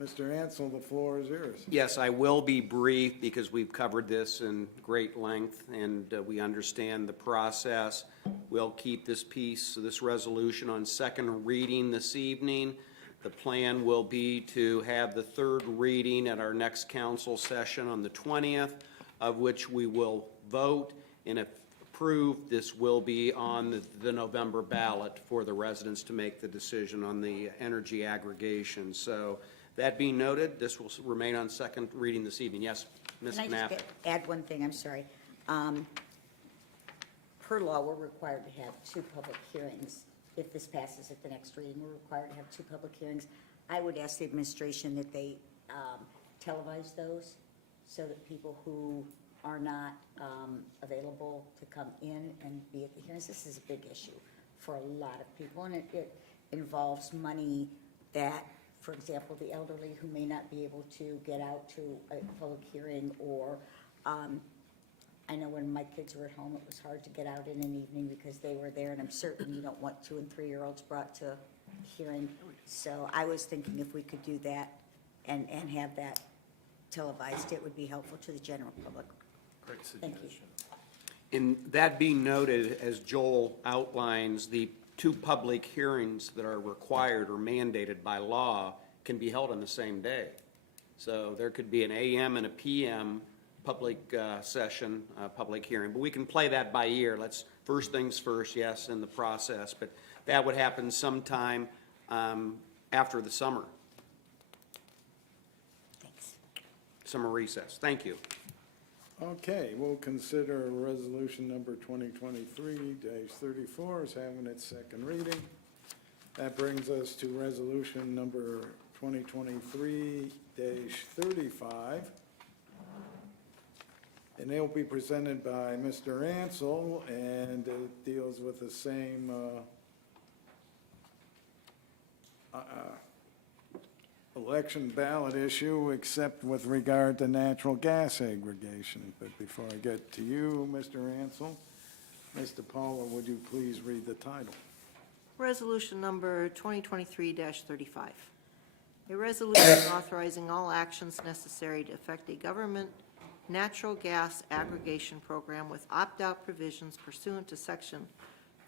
Mr. Ansel, the floor is yours. Yes, I will be brief because we've covered this in great length and we understand the process. We'll keep this resolution on second reading this evening. The plan will be to have the third reading at our next council session on the 20th, of which we will vote, and if approved, this will be on the November ballot for the residents to make the decision on the energy aggregation. So that being noted, this will remain on second reading this evening. Yes, Ms. Can I Knapp? just add one thing? I'm sorry. Per law, we're required to have 2 public hearings. If this passes at the next reading, we're required to have 2 public hearings. I would ask the administration that they televise those so that people who are not available to come in and be at the hearings. This is a big issue for a lot of people, and it involves money that, for example, the elderly who may not be able to get out to a public hearing, or I know when my kids were at home, it was hard to get out in an evening because they were there, and I'm certain you don't want 2- and 3-year-olds brought to a hearing. So I was thinking if we could do that and have that televised, it would be helpful to the general public. Great Thank you. And that being noted, as Joel outlines, the 2 public hearings that are required or mandated by law can be held on the same day. So there could be an AM and a PM public session, public hearing, but we can play that by ear. Let's, first things first, yes, in the process, but that would happen sometime after the summer. Thanks. Summer recess. Thank you. Okay, we'll consider resolution number 2023-34 as having its second reading. That brings us to resolution number 2023-35. And it'll be presented by Mr. Ansel, and it deals with the same election ballot issue, except with regard to natural gas aggregation. But before I get to you, Mr. Ansel, Mr. Paula, would you please read the title? Resolution number 2023-35. A resolution authorizing all actions necessary to effect a government natural gas aggregation program with opt-out provisions pursuant to Section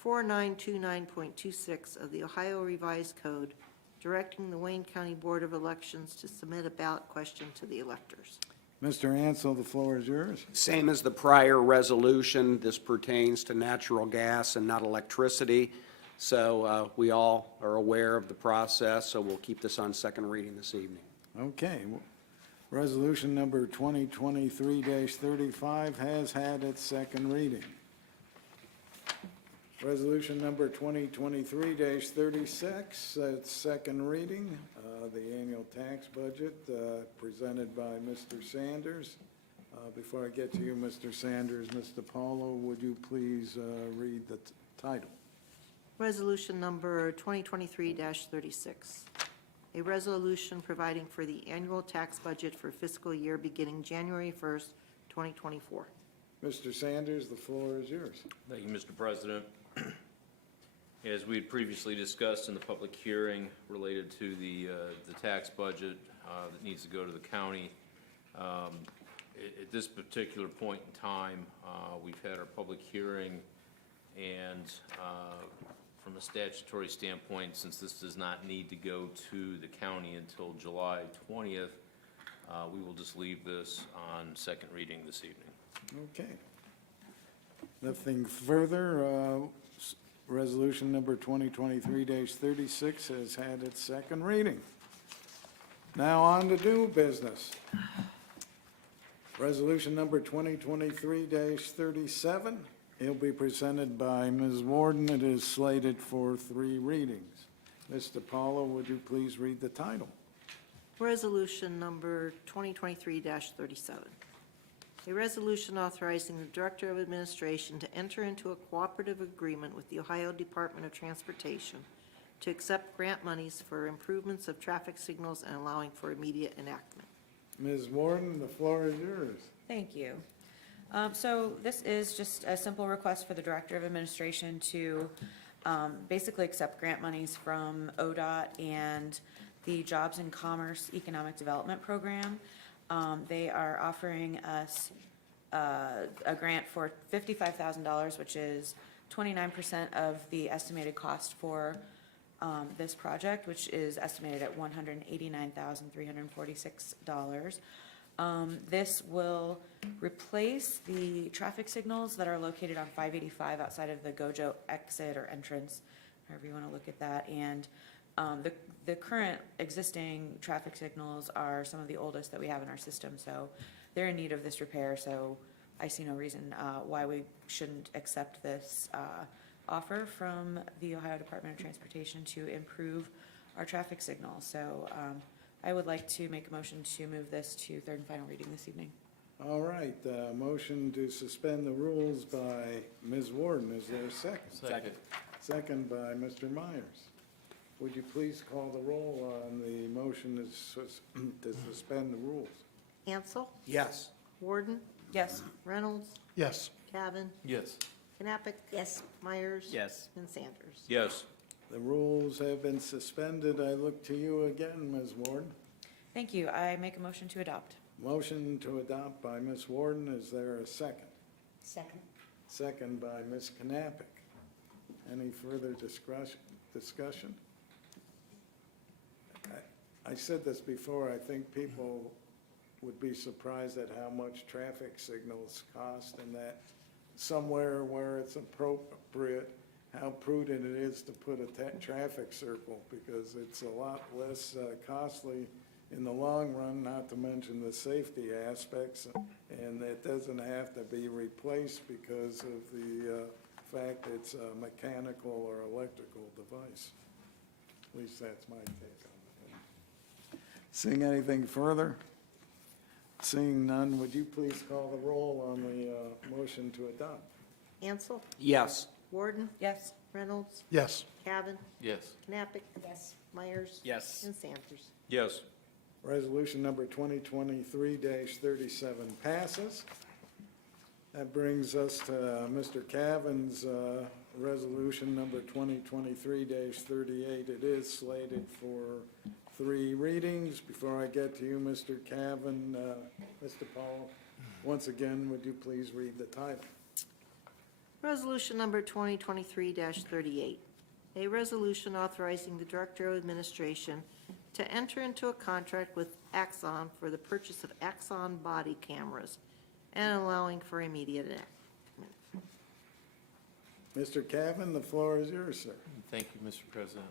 4929.26 of the Ohio Revised Code, directing the Wayne County Board of Elections to submit a ballot question to the electors. Mr. Ansel, the floor is yours. Same as the prior resolution, this pertains to natural gas and not electricity. So we all are aware of the process, so we'll keep this on second reading this evening. Okay. Resolution number 2023-35 has had its second reading. Resolution number 2023-36, its second reading, the annual tax budget presented by Mr. Sanders. Before I get to you, Mr. Sanders, Mr. Paulo, would you please read the title? Resolution number 2023-36. A resolution providing for the annual tax budget for fiscal year beginning January 1st, 2024. Mr. Sanders, the floor is yours. Thank you, Mr. President. As we had previously discussed in the public hearing related to the tax budget that needs to go to the county, at this particular point in time, we've had our public hearing, and from a statutory standpoint, since this does not need to go to the county until July 20th, We will just leave this on second reading this evening. Okay. Nothing further. Resolution number 2023-36 has had its second reading. Now on to new business. Resolution number 2023-37. It'll be presented by Ms. Warden. It is slated for 3 readings. Ms. DiPaolo, would you please read the title? Resolution number 2023-37. A resolution authorizing the Director of Administration to enter into a cooperative agreement with the Ohio Department of Transportation to accept grant monies for improvements of traffic signals and allowing for immediate enactment. Ms. Warden, the floor is yours. Thank you. So this is just a simple request for the Director of Administration to basically accept grant monies from ODOT and the Jobs and Commerce Economic Development Program. They are offering us a grant for $55,000, which is 29% of the estimated cost for this project, which is estimated at $189,346. This will replace the traffic signals that are located on 585 outside of the Gojo exit or entrance, however you want to look at that. And the current existing traffic signals are some of the oldest that we have in our system, so they're in need of this repair. So I see no reason why we shouldn't accept this offer from the Ohio Department of Transportation to improve our traffic signals. So I would like to make a motion to move this to third and final reading this evening. All right, motion to suspend the rules by Ms. Warden. Is there a second? Second. Second by Mr. Myers. Would you please call the roll on the motion to suspend the rules? Ansel, Yes. Warden, Yes. Reynolds, Yes. Cavan, Yes. Knappich. Yes. Myers. Yes. And Sanders. Yes. The rules have been suspended. I look to you again, Ms. Warden. Thank you. I make a motion to adopt. Motion to adopt by Ms. Warden. Is there a second? Second. Second by Ms. Knappich. Any further discussion? I said this before, I think people would be surprised at how much traffic signals cost, and that somewhere where it's appropriate, how prudent it is to put a traffic circle, because it's a lot less costly in the long run, not to mention the safety aspects, and it doesn't have to be replaced because of the fact it's a mechanical or electrical device. At least that's my take on it. Seeing anything further? Seeing none, would you please call the roll on the motion to adopt? Ansel, Yes. Warden, Yes. Reynolds, Yes. Cavan, Yes. Knappich. Yes. Myers. Yes. And Sanders. Yes. Resolution number 2023-37 passes. That brings us to Mr. Cavan's resolution number 2023-38. It is slated for 3 readings. Before I get to you, Mr. Cavan, Mr. Paul, once again, would you please read the title? Resolution number 2023-38. A resolution authorizing the Director of Administration to enter into a contract with Axon for the purchase of Axon body cameras and allowing for immediate enactment. Mr. Cavan, the floor is yours, sir. Thank you, Mr. President.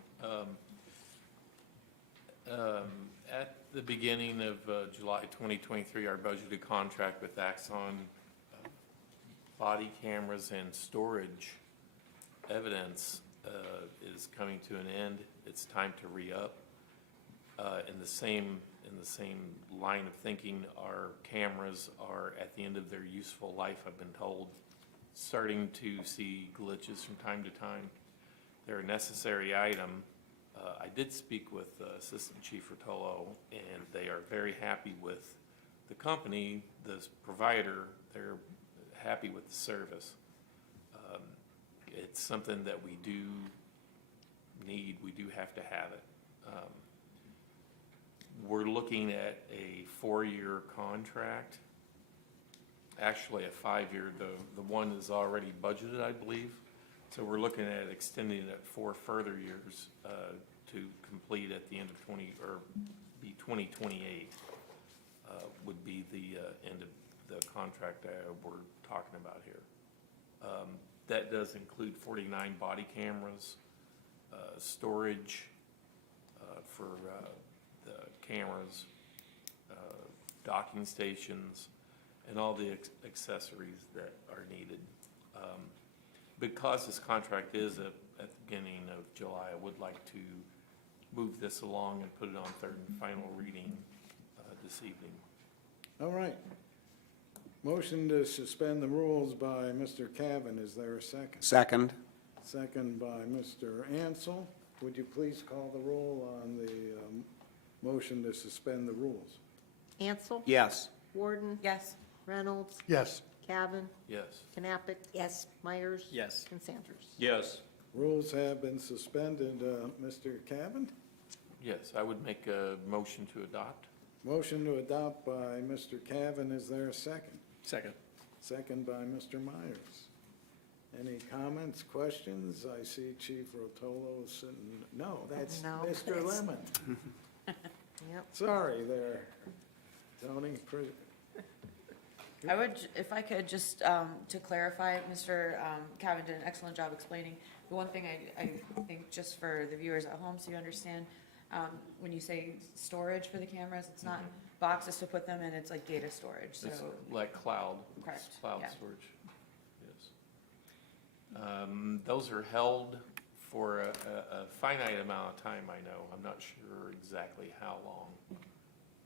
At the beginning of July 2023, our budgeted contract with Axon body cameras and storage evidence is coming to an end. It's time to re-up. In the same line of thinking, our cameras are at the end of their useful life, I've been told, starting to see glitches from time to time. They're a necessary item. I did speak with Assistant Chief Rotolo, and they are very happy with the company, the provider. They're happy with the service. It's something that we do need. We do have to have it. We're looking at a 4-year contract, actually a 5-year. The one is already budgeted, I believe. So we're looking at extending it 4 further years to complete at the end of 2028. would be the end of the contract we're talking about here. That does include 49 body cameras, storage for the cameras, docking stations, and all the accessories that are needed. Because this contract is at the beginning of July, I would like to move this along and put it on third and final reading this evening. All right. Motion to suspend the rules by Mr. Cavan. Is there a second? Second. Second by Mr. Ansel. Would you please call the roll on the motion to suspend the rules? Ansel? Yes. Warden? Yes. Reynolds? Yes. Cavan? Yes. Knappich? Yes. Myers? Yes. And Sanders. Yes. Rules have been suspended. Mr. Cavan? Yes, I would make a motion to adopt. Motion to adopt by Mr. Cavan. Is there a second? Second. Second by Mr. Myers. Any comments, questions? I see Chief Rotolo sitting, no, that's No. Mr. Lemon. Yep. Sorry there, Tony. I would, if I could, just to clarify, Mr. Cavan did an excellent job explaining. The one thing I think, just for the viewers at home, so you understand, when you say storage for the cameras, it's not boxes to put them in, it's like data storage, so. It's like cloud. Correct, Cloud yeah. storage, yes. Those are held for a finite amount of time, I know. I'm not sure exactly how long.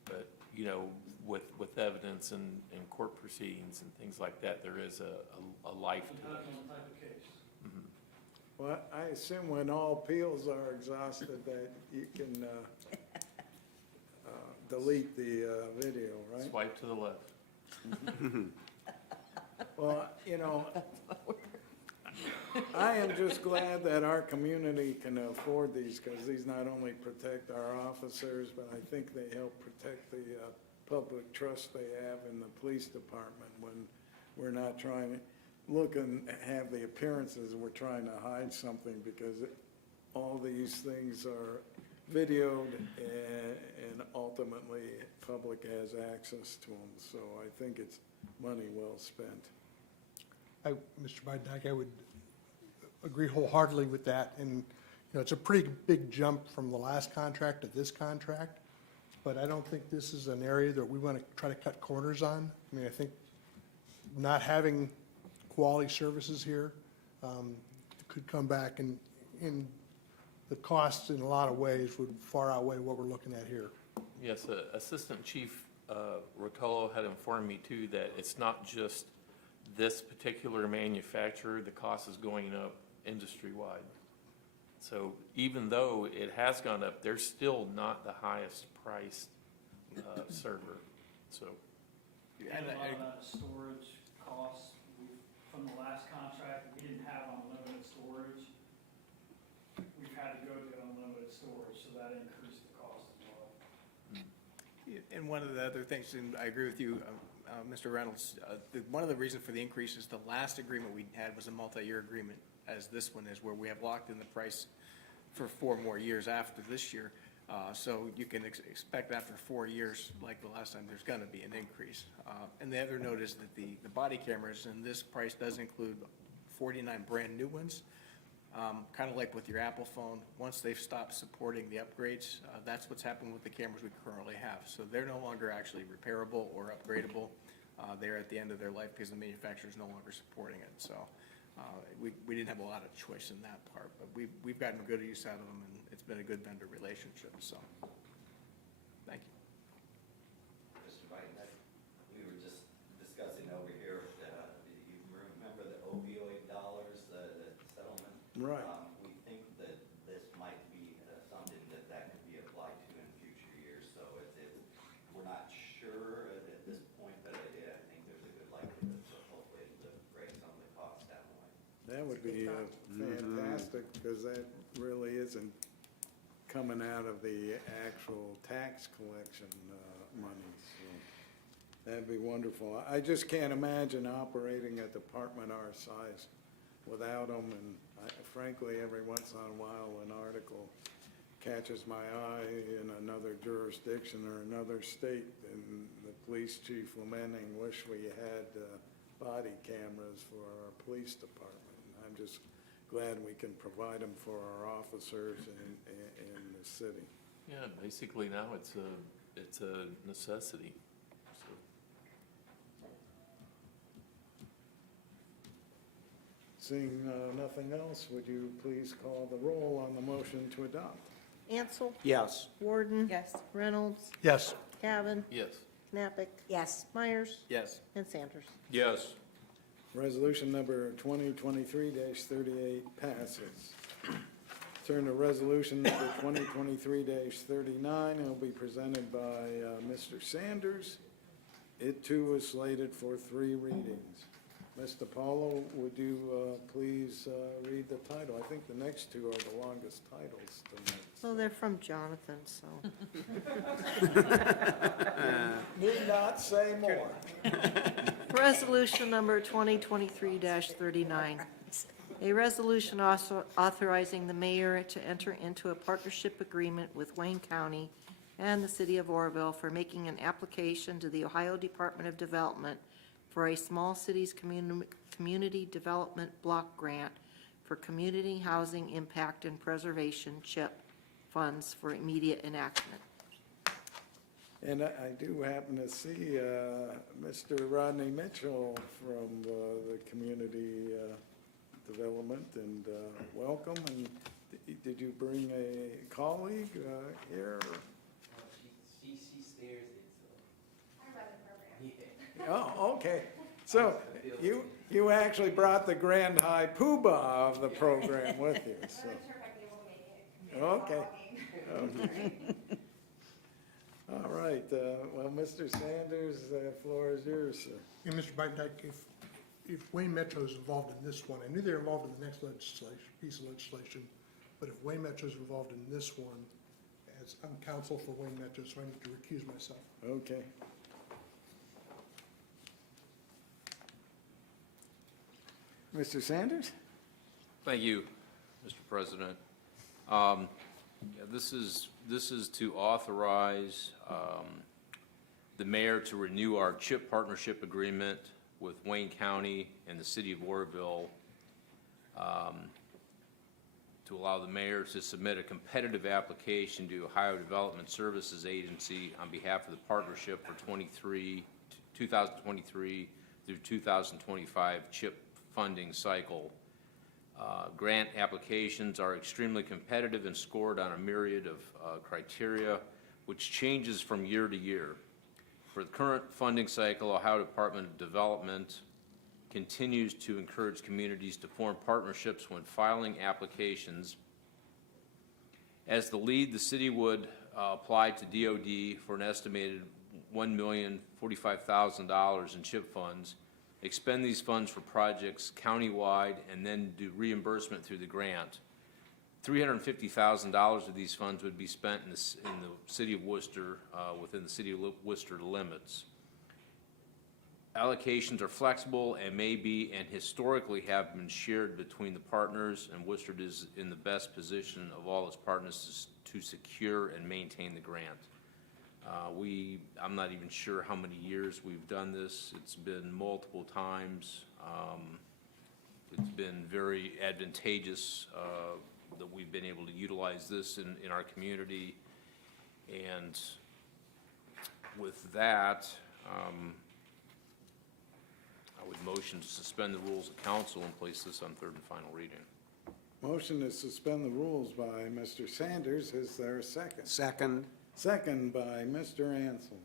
But, you know, with evidence and court proceedings and things like that, there is a life to it. Well, I assume when all appeals are exhausted that you can delete the video, right? Swipe to the left. Well, you know, I am just glad that our community can afford these, because these not only protect our officers, but I think they help protect the public trust they have in the police department when we're not trying to look and have the appearances we're trying to hide something, because all these things are videoed and ultimately public has access to them. So I think it's money well spent. Mr. Bidenike, I would agree wholeheartedly with that. And, you know, it's a pretty big jump from the last contract to this contract. But I don't think this is an area that we want to try to cut corners on. I mean, I think not having quality services here could come back, and the costs in a lot of ways would far outweigh what we're looking at here. Yes, Assistant Chief Rotolo had informed me too that it's not just this particular manufacturer, the cost is going up industry-wide. So even though it has gone up, they're still not the highest priced server, so. And a lot of that storage costs, from the last contract, we didn't have unlimited storage. We've had to go to unlimited storage, so that increased the cost as well. And one of the other things, and I agree with you, Mr. Reynolds, one of the reasons for the increase is the last agreement we had was a multi-year agreement, as this one is, where we have locked in the price for 4 more years after this year. So you can expect after 4 years, like the last time, there's gonna be an increase. And the other note is that the body cameras in this price does include 49 brand new ones. Kind of like with your Apple phone, once they've stopped supporting the upgrades, that's what's happened with the cameras we currently have. So they're no longer actually repairable or upgradable. They're at the end of their life because the manufacturer is no longer supporting it. So we didn't have a lot of choice in that part, but we've gotten good use out of them, and it's been a good vendor relationship, so. Thank you. Mr. Biden, we were just discussing over here, you remember the opioid dollars, the settlement? Right. We think that this might be something that could be applied to in future years, so we're not sure at this point, but I think there's a good likelihood for hopefully to bring some of the costs down the line. That would be fantastic, because that really isn't coming out of the actual tax collection money. So that'd be wonderful. I just can't imagine operating a department our size without them. And frankly, every once in a while, an article catches my eye in another jurisdiction or another state, and the police chief lamenting, wish we had body cameras for our police department. I'm just glad we can provide them for our officers in the city. Yeah, basically now it's a necessity. So, Seeing nothing else, would you please call the roll on the motion to adopt? Ansel, Yes. Warden. Yes. Reynolds, Yes. Cavan, yes. Knappich, Yes. Myers, Yes. and Sanders. Yes. Resolution number 2023-38 passes. Turn to resolution number 2023-39. It'll be presented by Mr. Sanders. It too is slated for 3 readings. Mr. Paulo, would you please read the title? I think the next 2 are the longest titles tonight. Well, they're from Jonathan, so. Need not say more. Resolution number 2023-39. A resolution also authorizing the mayor to enter into a partnership agreement with Wayne County and the city of Oroville for making an application to the Ohio Department of Development for a Small Cities Community Development Block Grant for Community Housing Impact and Preservation CHIP funds for immediate enactment. And I do happen to see Mr. Rodney Mitchell from the Community Development, and welcome. And did you bring a colleague here? She stares it, so. I run the program. Oh, okay. So you actually brought the grand high poobah of the program with you, so. I'm not sure if I'd be able to make it. Okay. Okay. All right, well, Mr. Sanders, the floor is yours, sir. And Mr. Bidendyke, if Wayne Metro is involved in this one, I knew they were involved in the next piece of legislation, but if Wayne Metro is involved in this one, as I'm counsel for Wayne Metro, so I need to recuse myself. Okay. Mr. Sanders? Thank you, Mr. President. Yeah, this is to authorize the mayor to renew our CHIP partnership agreement with Wayne County and the city of Oroville, to allow the mayor to submit a competitive application to Ohio Development Services Agency on behalf of the partnership for 2023 through 2025 CHIP funding cycle. Grant applications are extremely competitive and scored on a myriad of criteria, which changes from year to year. For the current funding cycle, Ohio Department of Development continues to encourage communities to form partnerships when filing applications. As the lead, the city would apply to DOD for an estimated $1,045,000 in CHIP funds, expend these funds for projects countywide, and then do reimbursement through the grant. $350,000 of these funds would be spent in the city of Worcester, within the city of Worcester limits. Allocations are flexible and may be and historically have been shared between the partners, and Worcester is in the best position of all its partners to secure and maintain the grant. I'm not even sure how many years we've done this. It's been multiple times. It's been very advantageous that we've been able to utilize this in our community. And with that, I would motion to suspend the rules of council and place this on third and final reading. Motion to suspend the rules by Mr. Sanders. Is there a second? Second. Second by Mr. Ansel.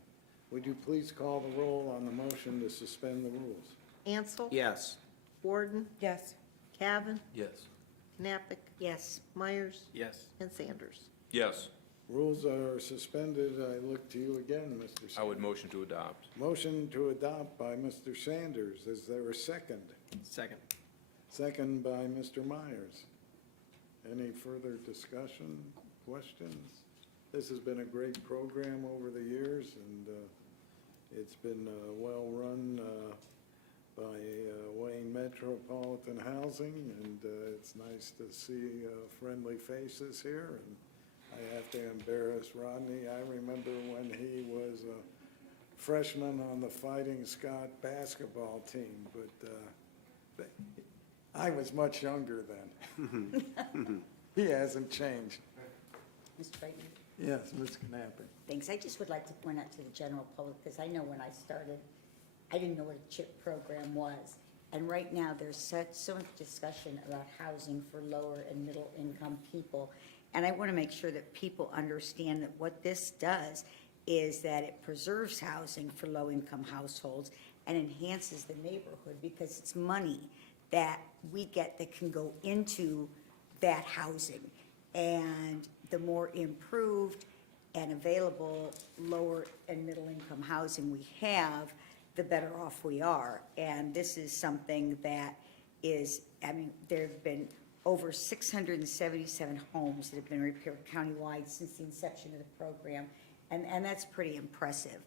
Would you please call the roll on the motion to suspend the rules? Ansel? Yes. Warden? Yes. Cavan? Yes. Knappich? Yes. Myers? Yes. And Sanders. Yes. Rules are suspended. I look to you again, Mr. Sanders. I would motion to adopt. Motion to adopt by Mr. Sanders. Is there a second? Second. Second by Mr. Myers. Any further discussion, questions? This has been a great program over the years, and it's been well-run by Wayne Metropolitan Housing, and it's nice to see friendly faces here, and I have to embarrass Rodney. I remember when he was a freshman on the Fighting Scott basketball team, but I was much younger then. He hasn't changed. Mr. Brighton? Yes, Ms. Knappich. Thanks. I just would like to point out to the general public, because I know when I started, I didn't know what a CHIP program was. And right now, there's so much discussion about housing for lower and middle income people. And I want to make sure that people understand that what this does is that it preserves housing for low income households and enhances the neighborhood, because it's money that we get that can go into that housing. And the more improved and available lower and middle income housing we have, the better off we are. And this is something that is, I mean, there have been over 677 homes that have been repaired countywide since the inception of the program. And that's pretty impressive.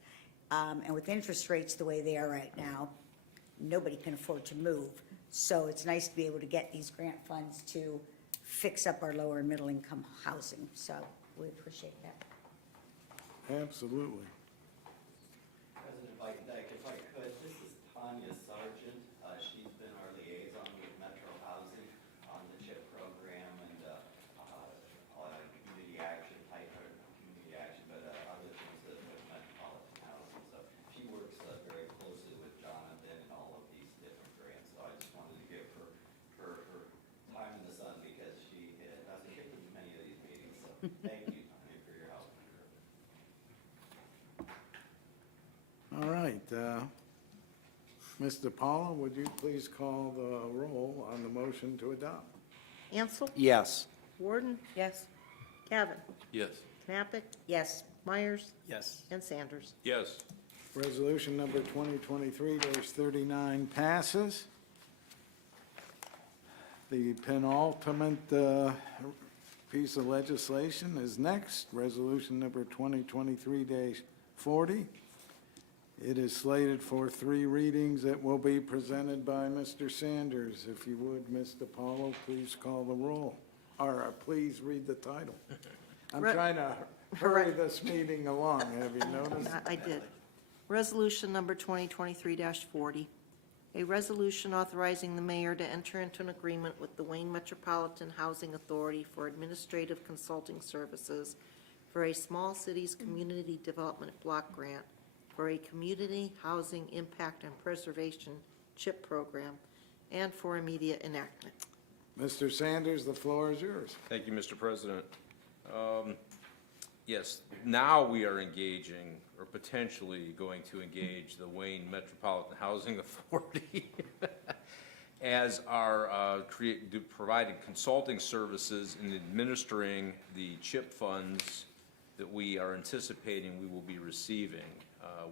And with interest rates the way they are right now, nobody can afford to move. So it's nice to be able to get these grant funds to fix up our lower and middle income housing. So we appreciate that. Absolutely. President Bikedike, if I could, this is Tanya Sargent. She's been our liaison with Metro Housing on the CHIP program and community action type, or not community action, but other things that with metropolitan housing. So she works very closely with Jonathan and all of these different grants. So I just wanted to give her time in the sun, because she doesn't get to many of these meetings. So thank you, Tanya, for your help. All right, Mr. Paula, would you please call the roll on the motion to adopt? Ansel? Yes. Warden? Yes. Cavan? Yes. Knappich? Yes. Myers? Yes. And Sanders. Yes. Resolution number 2023-39 passes. The penultimate piece of legislation is next, resolution number 2023-40. It is slated for 3 readings. It will be presented by Mr. Sanders. If you would, Mr. Paulo, please call the roll, or please read the title. I'm trying to hurry this meeting along, have you noticed? I did. Resolution number 2023-40. A resolution authorizing the mayor to enter into an agreement with the Wayne Metropolitan Housing Authority for administrative consulting services for a Small Cities Community Development Block Grant for a Community Housing Impact and Preservation CHIP program and for immediate enactment. Mr. Sanders, the floor is yours. Thank you, Mr. President. Yes, now we are engaging, or potentially going to engage, the Wayne Metropolitan Housing Authority as our providing consulting services in administering the CHIP funds that we are anticipating we will be receiving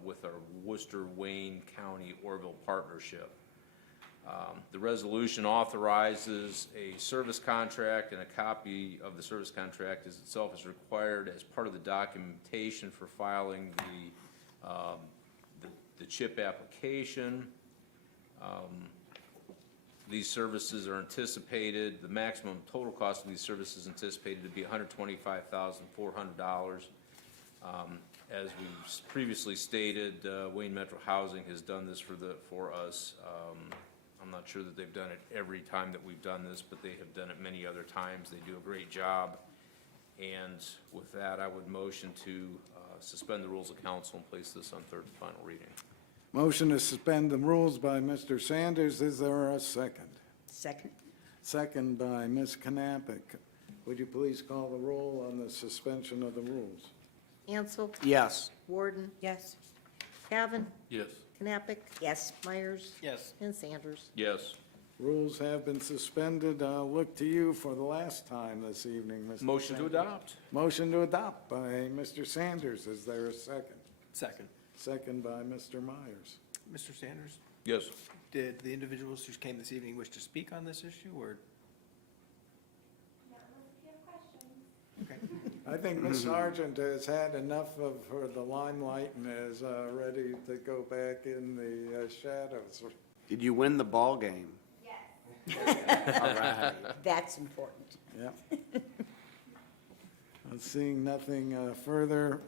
with our Worcester-Wayne County Orville Partnership. The resolution authorizes a service contract, and a copy of the service contract is itself is required as part of the documentation for filing the CHIP application. These services are anticipated, the maximum total cost of these services is anticipated to be $125,400. As we've previously stated, Wayne Metro Housing has done this for us. I'm not sure that they've done it every time that we've done this, but they have done it many other times. They do a great job. And with that, I would motion to suspend the rules of council and place this on third and final reading. Motion to suspend the rules by Mr. Sanders. Is there a second? Second. Second by Ms. Knappich. Would you please call the roll on the suspension of the rules? Ansel? Yes. Warden? Yes. Cavan? Yes. Knappich? Yes. Myers? Yes. And Sanders. Yes. Rules have been suspended. I'll look to you for the last time this evening, Mr. Motion to Sanders. adopt. Motion to adopt by Mr. Sanders. Is there a second? Second. Second by Mr. Myers. Mr. Sanders, Yes. did the individuals who came this evening wish to speak on this issue, or? Okay. I think Ms. Sargent has had enough of the limelight and is ready to go back in the shadows. Did you win the ball game? Yes. All right. That's important. Yeah. Seeing nothing further,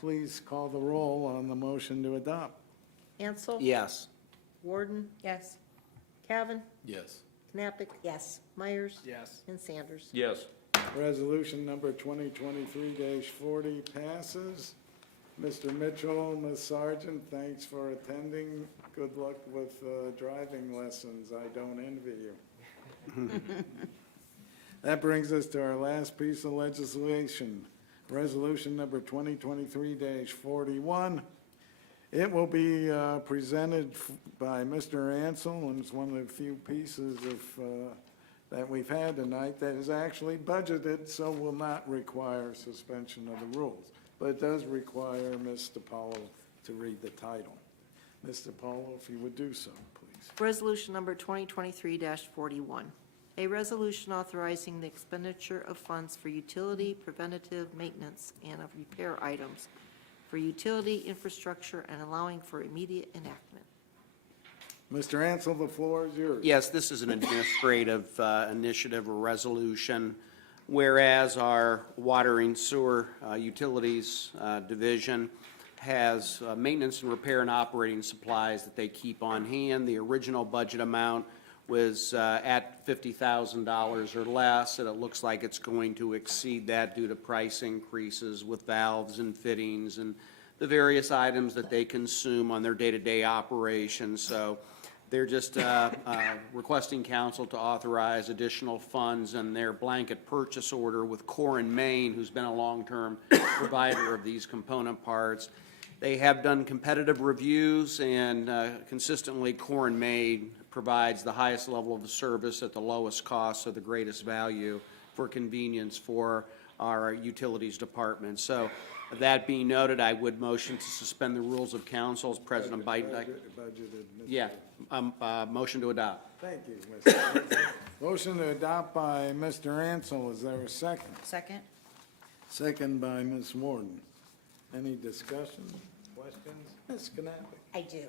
please call the roll on the motion to adopt. Ansel? Yes. Warden? Yes. Cavan? Yes. Knappich? Yes. Myers? Yes. And Sanders. Yes. Resolution number 2023-40 passes. Mr. Mitchell, Ms. Sargent, thanks for attending. Good luck with driving lessons. I don't envy you. That brings us to our last piece of legislation, resolution number 2023-41. It will be presented by Mr. Ansel, and it's one of the few pieces of, that we've had tonight that is actually budgeted, so will not require suspension of the rules. But it does require Ms. DiPaolo to read the title. Ms. DiPaolo, if you would do so, please. Resolution number 2023-41. A resolution authorizing the expenditure of funds for utility preventative maintenance and of repair items for utility infrastructure and allowing for immediate enactment. Mr. Ansel, the floor is yours. Yes, this is an administrative initiative or resolution, whereas our water and sewer utilities division has maintenance and repair and operating supplies that they keep on hand. The original budget amount was at $50,000 or less, and it looks like it's going to exceed that due to price increases with valves and fittings and the various items that they consume on their day-to-day operations. So they're just requesting council to authorize additional funds in their blanket purchase order with Core and Main, who's been a long-term provider of these component parts. They have done competitive reviews, and consistently Core and Main provides the highest level of service at the lowest cost, so the greatest value for convenience for our utilities department. So that being noted, I would motion to suspend the rules of council as President Biden. Budgeted. Yeah, motion to adopt. Thank you, Mr. Ansel. Motion to adopt by Mr. Ansel. Is there a second? Second? Second by Ms. Warden. Any discussion, questions? Ms. Knappich? I do.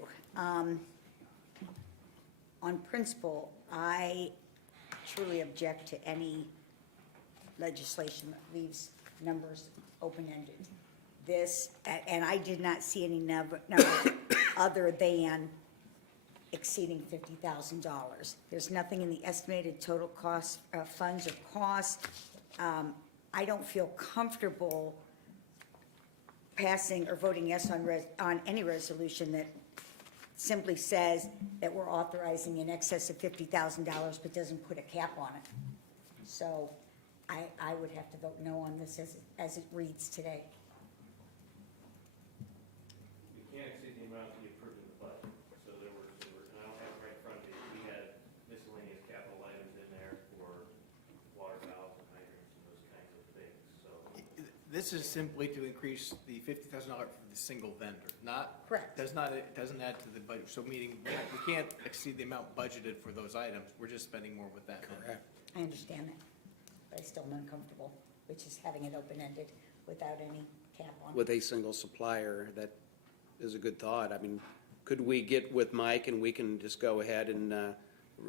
On principle, I truly object to any legislation that leaves numbers open-ended. This, and I did not see any number other than exceeding $50,000. There's nothing in the estimated total cost, funds or costs. I don't feel comfortable passing or voting yes on any resolution that simply says that we're authorizing in excess of $50,000 but doesn't put a cap on it. So I would have to vote no on this as it reads today. We can't exceed the amount we approved in the budget, so there were, and I don't have it right in front of me, we had miscellaneous capital items in there for water valves and hydrants and those kinds of things, so. This is simply to increase the $50,000 for the single vendor, not. Correct. It doesn't add to the budget, so meaning we can't exceed the amount budgeted for those items, we're just spending more with that. Correct. I understand that, but I still am uncomfortable, which is having it open-ended without any cap on it. With a single supplier, that is a good thought. I mean, could we get with Mike and we can just go ahead and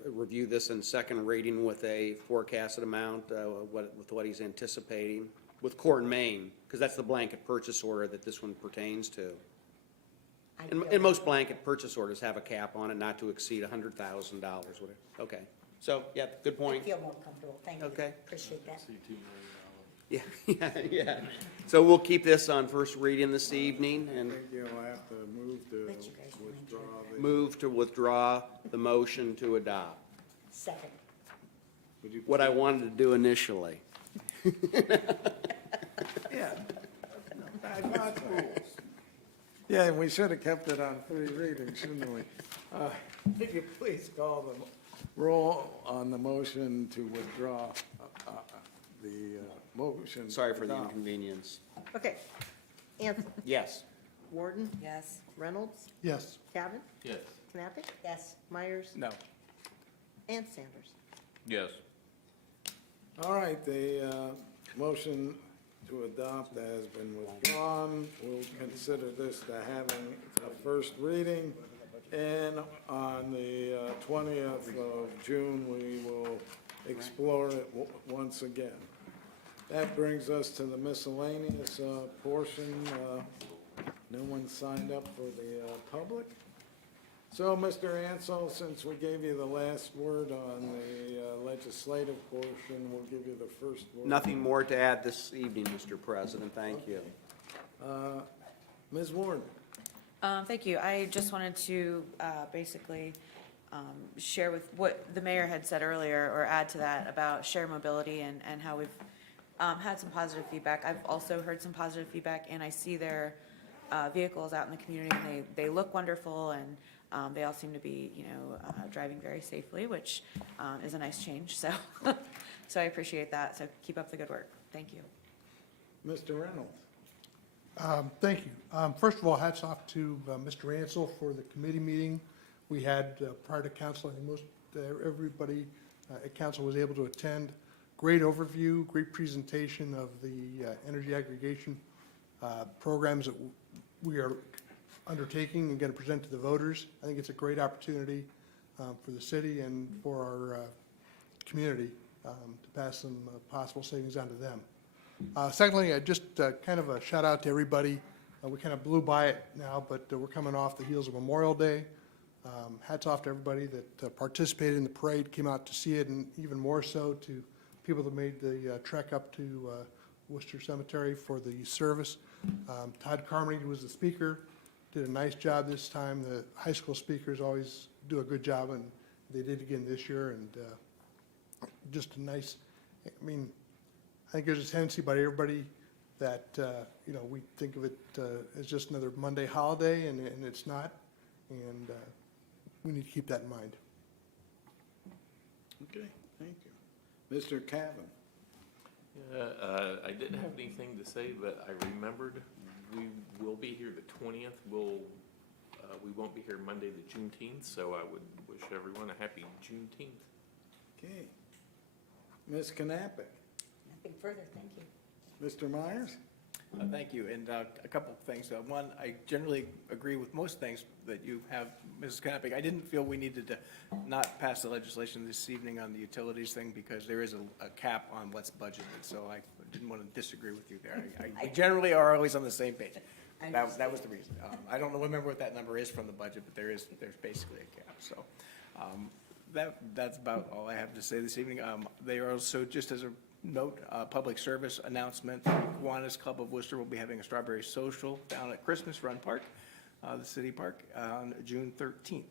review this in second reading with a forecasted amount, with what he's anticipating? With Core and Main, because that's the blanket purchase order that this one pertains to. And most blanket purchase orders have a cap on it, not to exceed $100,000, whatever. Okay, so, yeah, good I point. feel more comfortable, thank you. Okay. Appreciate that. Yeah. So we'll keep this on first reading this evening I and think you'll have to move to Let you guys withdraw the. move to withdraw the motion to adopt. Second. Would you What I wanted to do initially. Yeah. God's rules. Yeah, we should have kept it on 3 readings, shouldn't we? Could you please call the roll on the motion to withdraw the motion? Sorry for the Adopt. inconvenience. Okay. Ansel? Yes. Warden? Yes. Reynolds? Yes. Cavan? Yes. Knappich? Yes. Myers? No. And Sanders. Yes. All right, the motion to adopt has been withdrawn. We'll consider this to having a first reading. And on the 20th of June, we will explore it once again. That brings us to the miscellaneous portion. No one signed up for the public. So, Mr. Ansel, since we gave you the last word on the legislative portion, we'll give you the first word. Nothing more to add this evening, Mr. President. Thank you. Ms. Warren? Thank you. I just wanted to basically share with what the mayor had said earlier, or add to that about shared mobility and how we've had some positive feedback. I've also heard some positive feedback, and I see their vehicles out in the community, and they look wonderful, and they all seem to be, driving very safely, which is a nice change. So, so I appreciate that. So keep up the good work. Thank you. Mr. Reynolds? Thank you. First of all, hats off to Mr. Ansel for the committee meeting we had prior to council. I think most everybody at council was able to attend. Great overview, great presentation of the energy aggregation programs that we are undertaking and going to present to the voters. I think it's a great opportunity for the city and for our community to pass some possible savings on to them. Secondly, just kind of a shout out to everybody. We kind of blew by it now, but we're coming off the heels of Memorial Day. Hats off to everybody that participated in the parade, came out to see it, and even more so to people that made the trek up to Worcester Cemetery for the service. Todd Carmody was the speaker, did a nice job this time. The high school speakers always do a good job, and they did again this year. And just a nice, I think there's a tendency by everybody that, we think of it as just another Monday holiday, and it's not. And we need to keep that in mind. Okay, thank you. Mr. Cavan? I didn't have anything to say, but I remembered we will be here the 20th. We won't be here Monday the Juneteenth, so I would wish everyone a happy Juneteenth. Okay. Ms. Knappich? Nothing further, thank you. Mr. Myers? Thank you, and a couple of things. One, I generally agree with most things that you have, Mrs. Knappich. I didn't feel we needed to not pass the legislation this evening on the utilities thing because there is a cap on what's budgeted, so I didn't want to disagree with you there. We generally are always on the same page. That was the reason. I don't remember what that number is from the budget, but there's basically a cap, so. That's about all I have to say this evening. They are also, just as a note, public service announcement, the Kiwanis Club of Worcester will be having a strawberry social down at Christmas Run Park, the city park, on June 13th.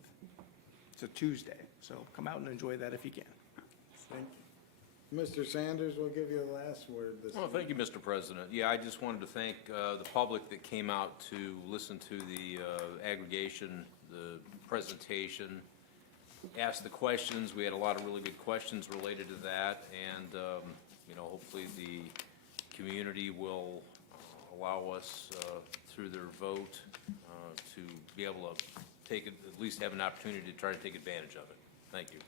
It's a Tuesday, so come out and enjoy that if you can. Thank you. Mr. Sanders will give you the last word this Well, thank you, Mr. President. Yeah, I just wanted to thank the public that came out to listen to the aggregation, the presentation, asked the questions. We had a lot of really good questions related to that, and hopefully the community will allow us through their vote to be able to take it, at least have an opportunity to try to take advantage of it. Thank you.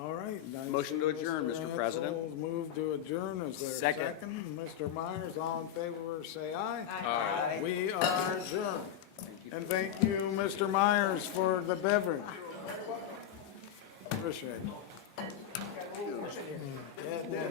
All right. Motion to adjourn, Mr. President. Move to adjourn. Is there a second? Mr. Myers, all in favor, say aye. Aye. We are adjourned. And thank you, Mr. Myers, for the beverage. Appreciate it. Yeah,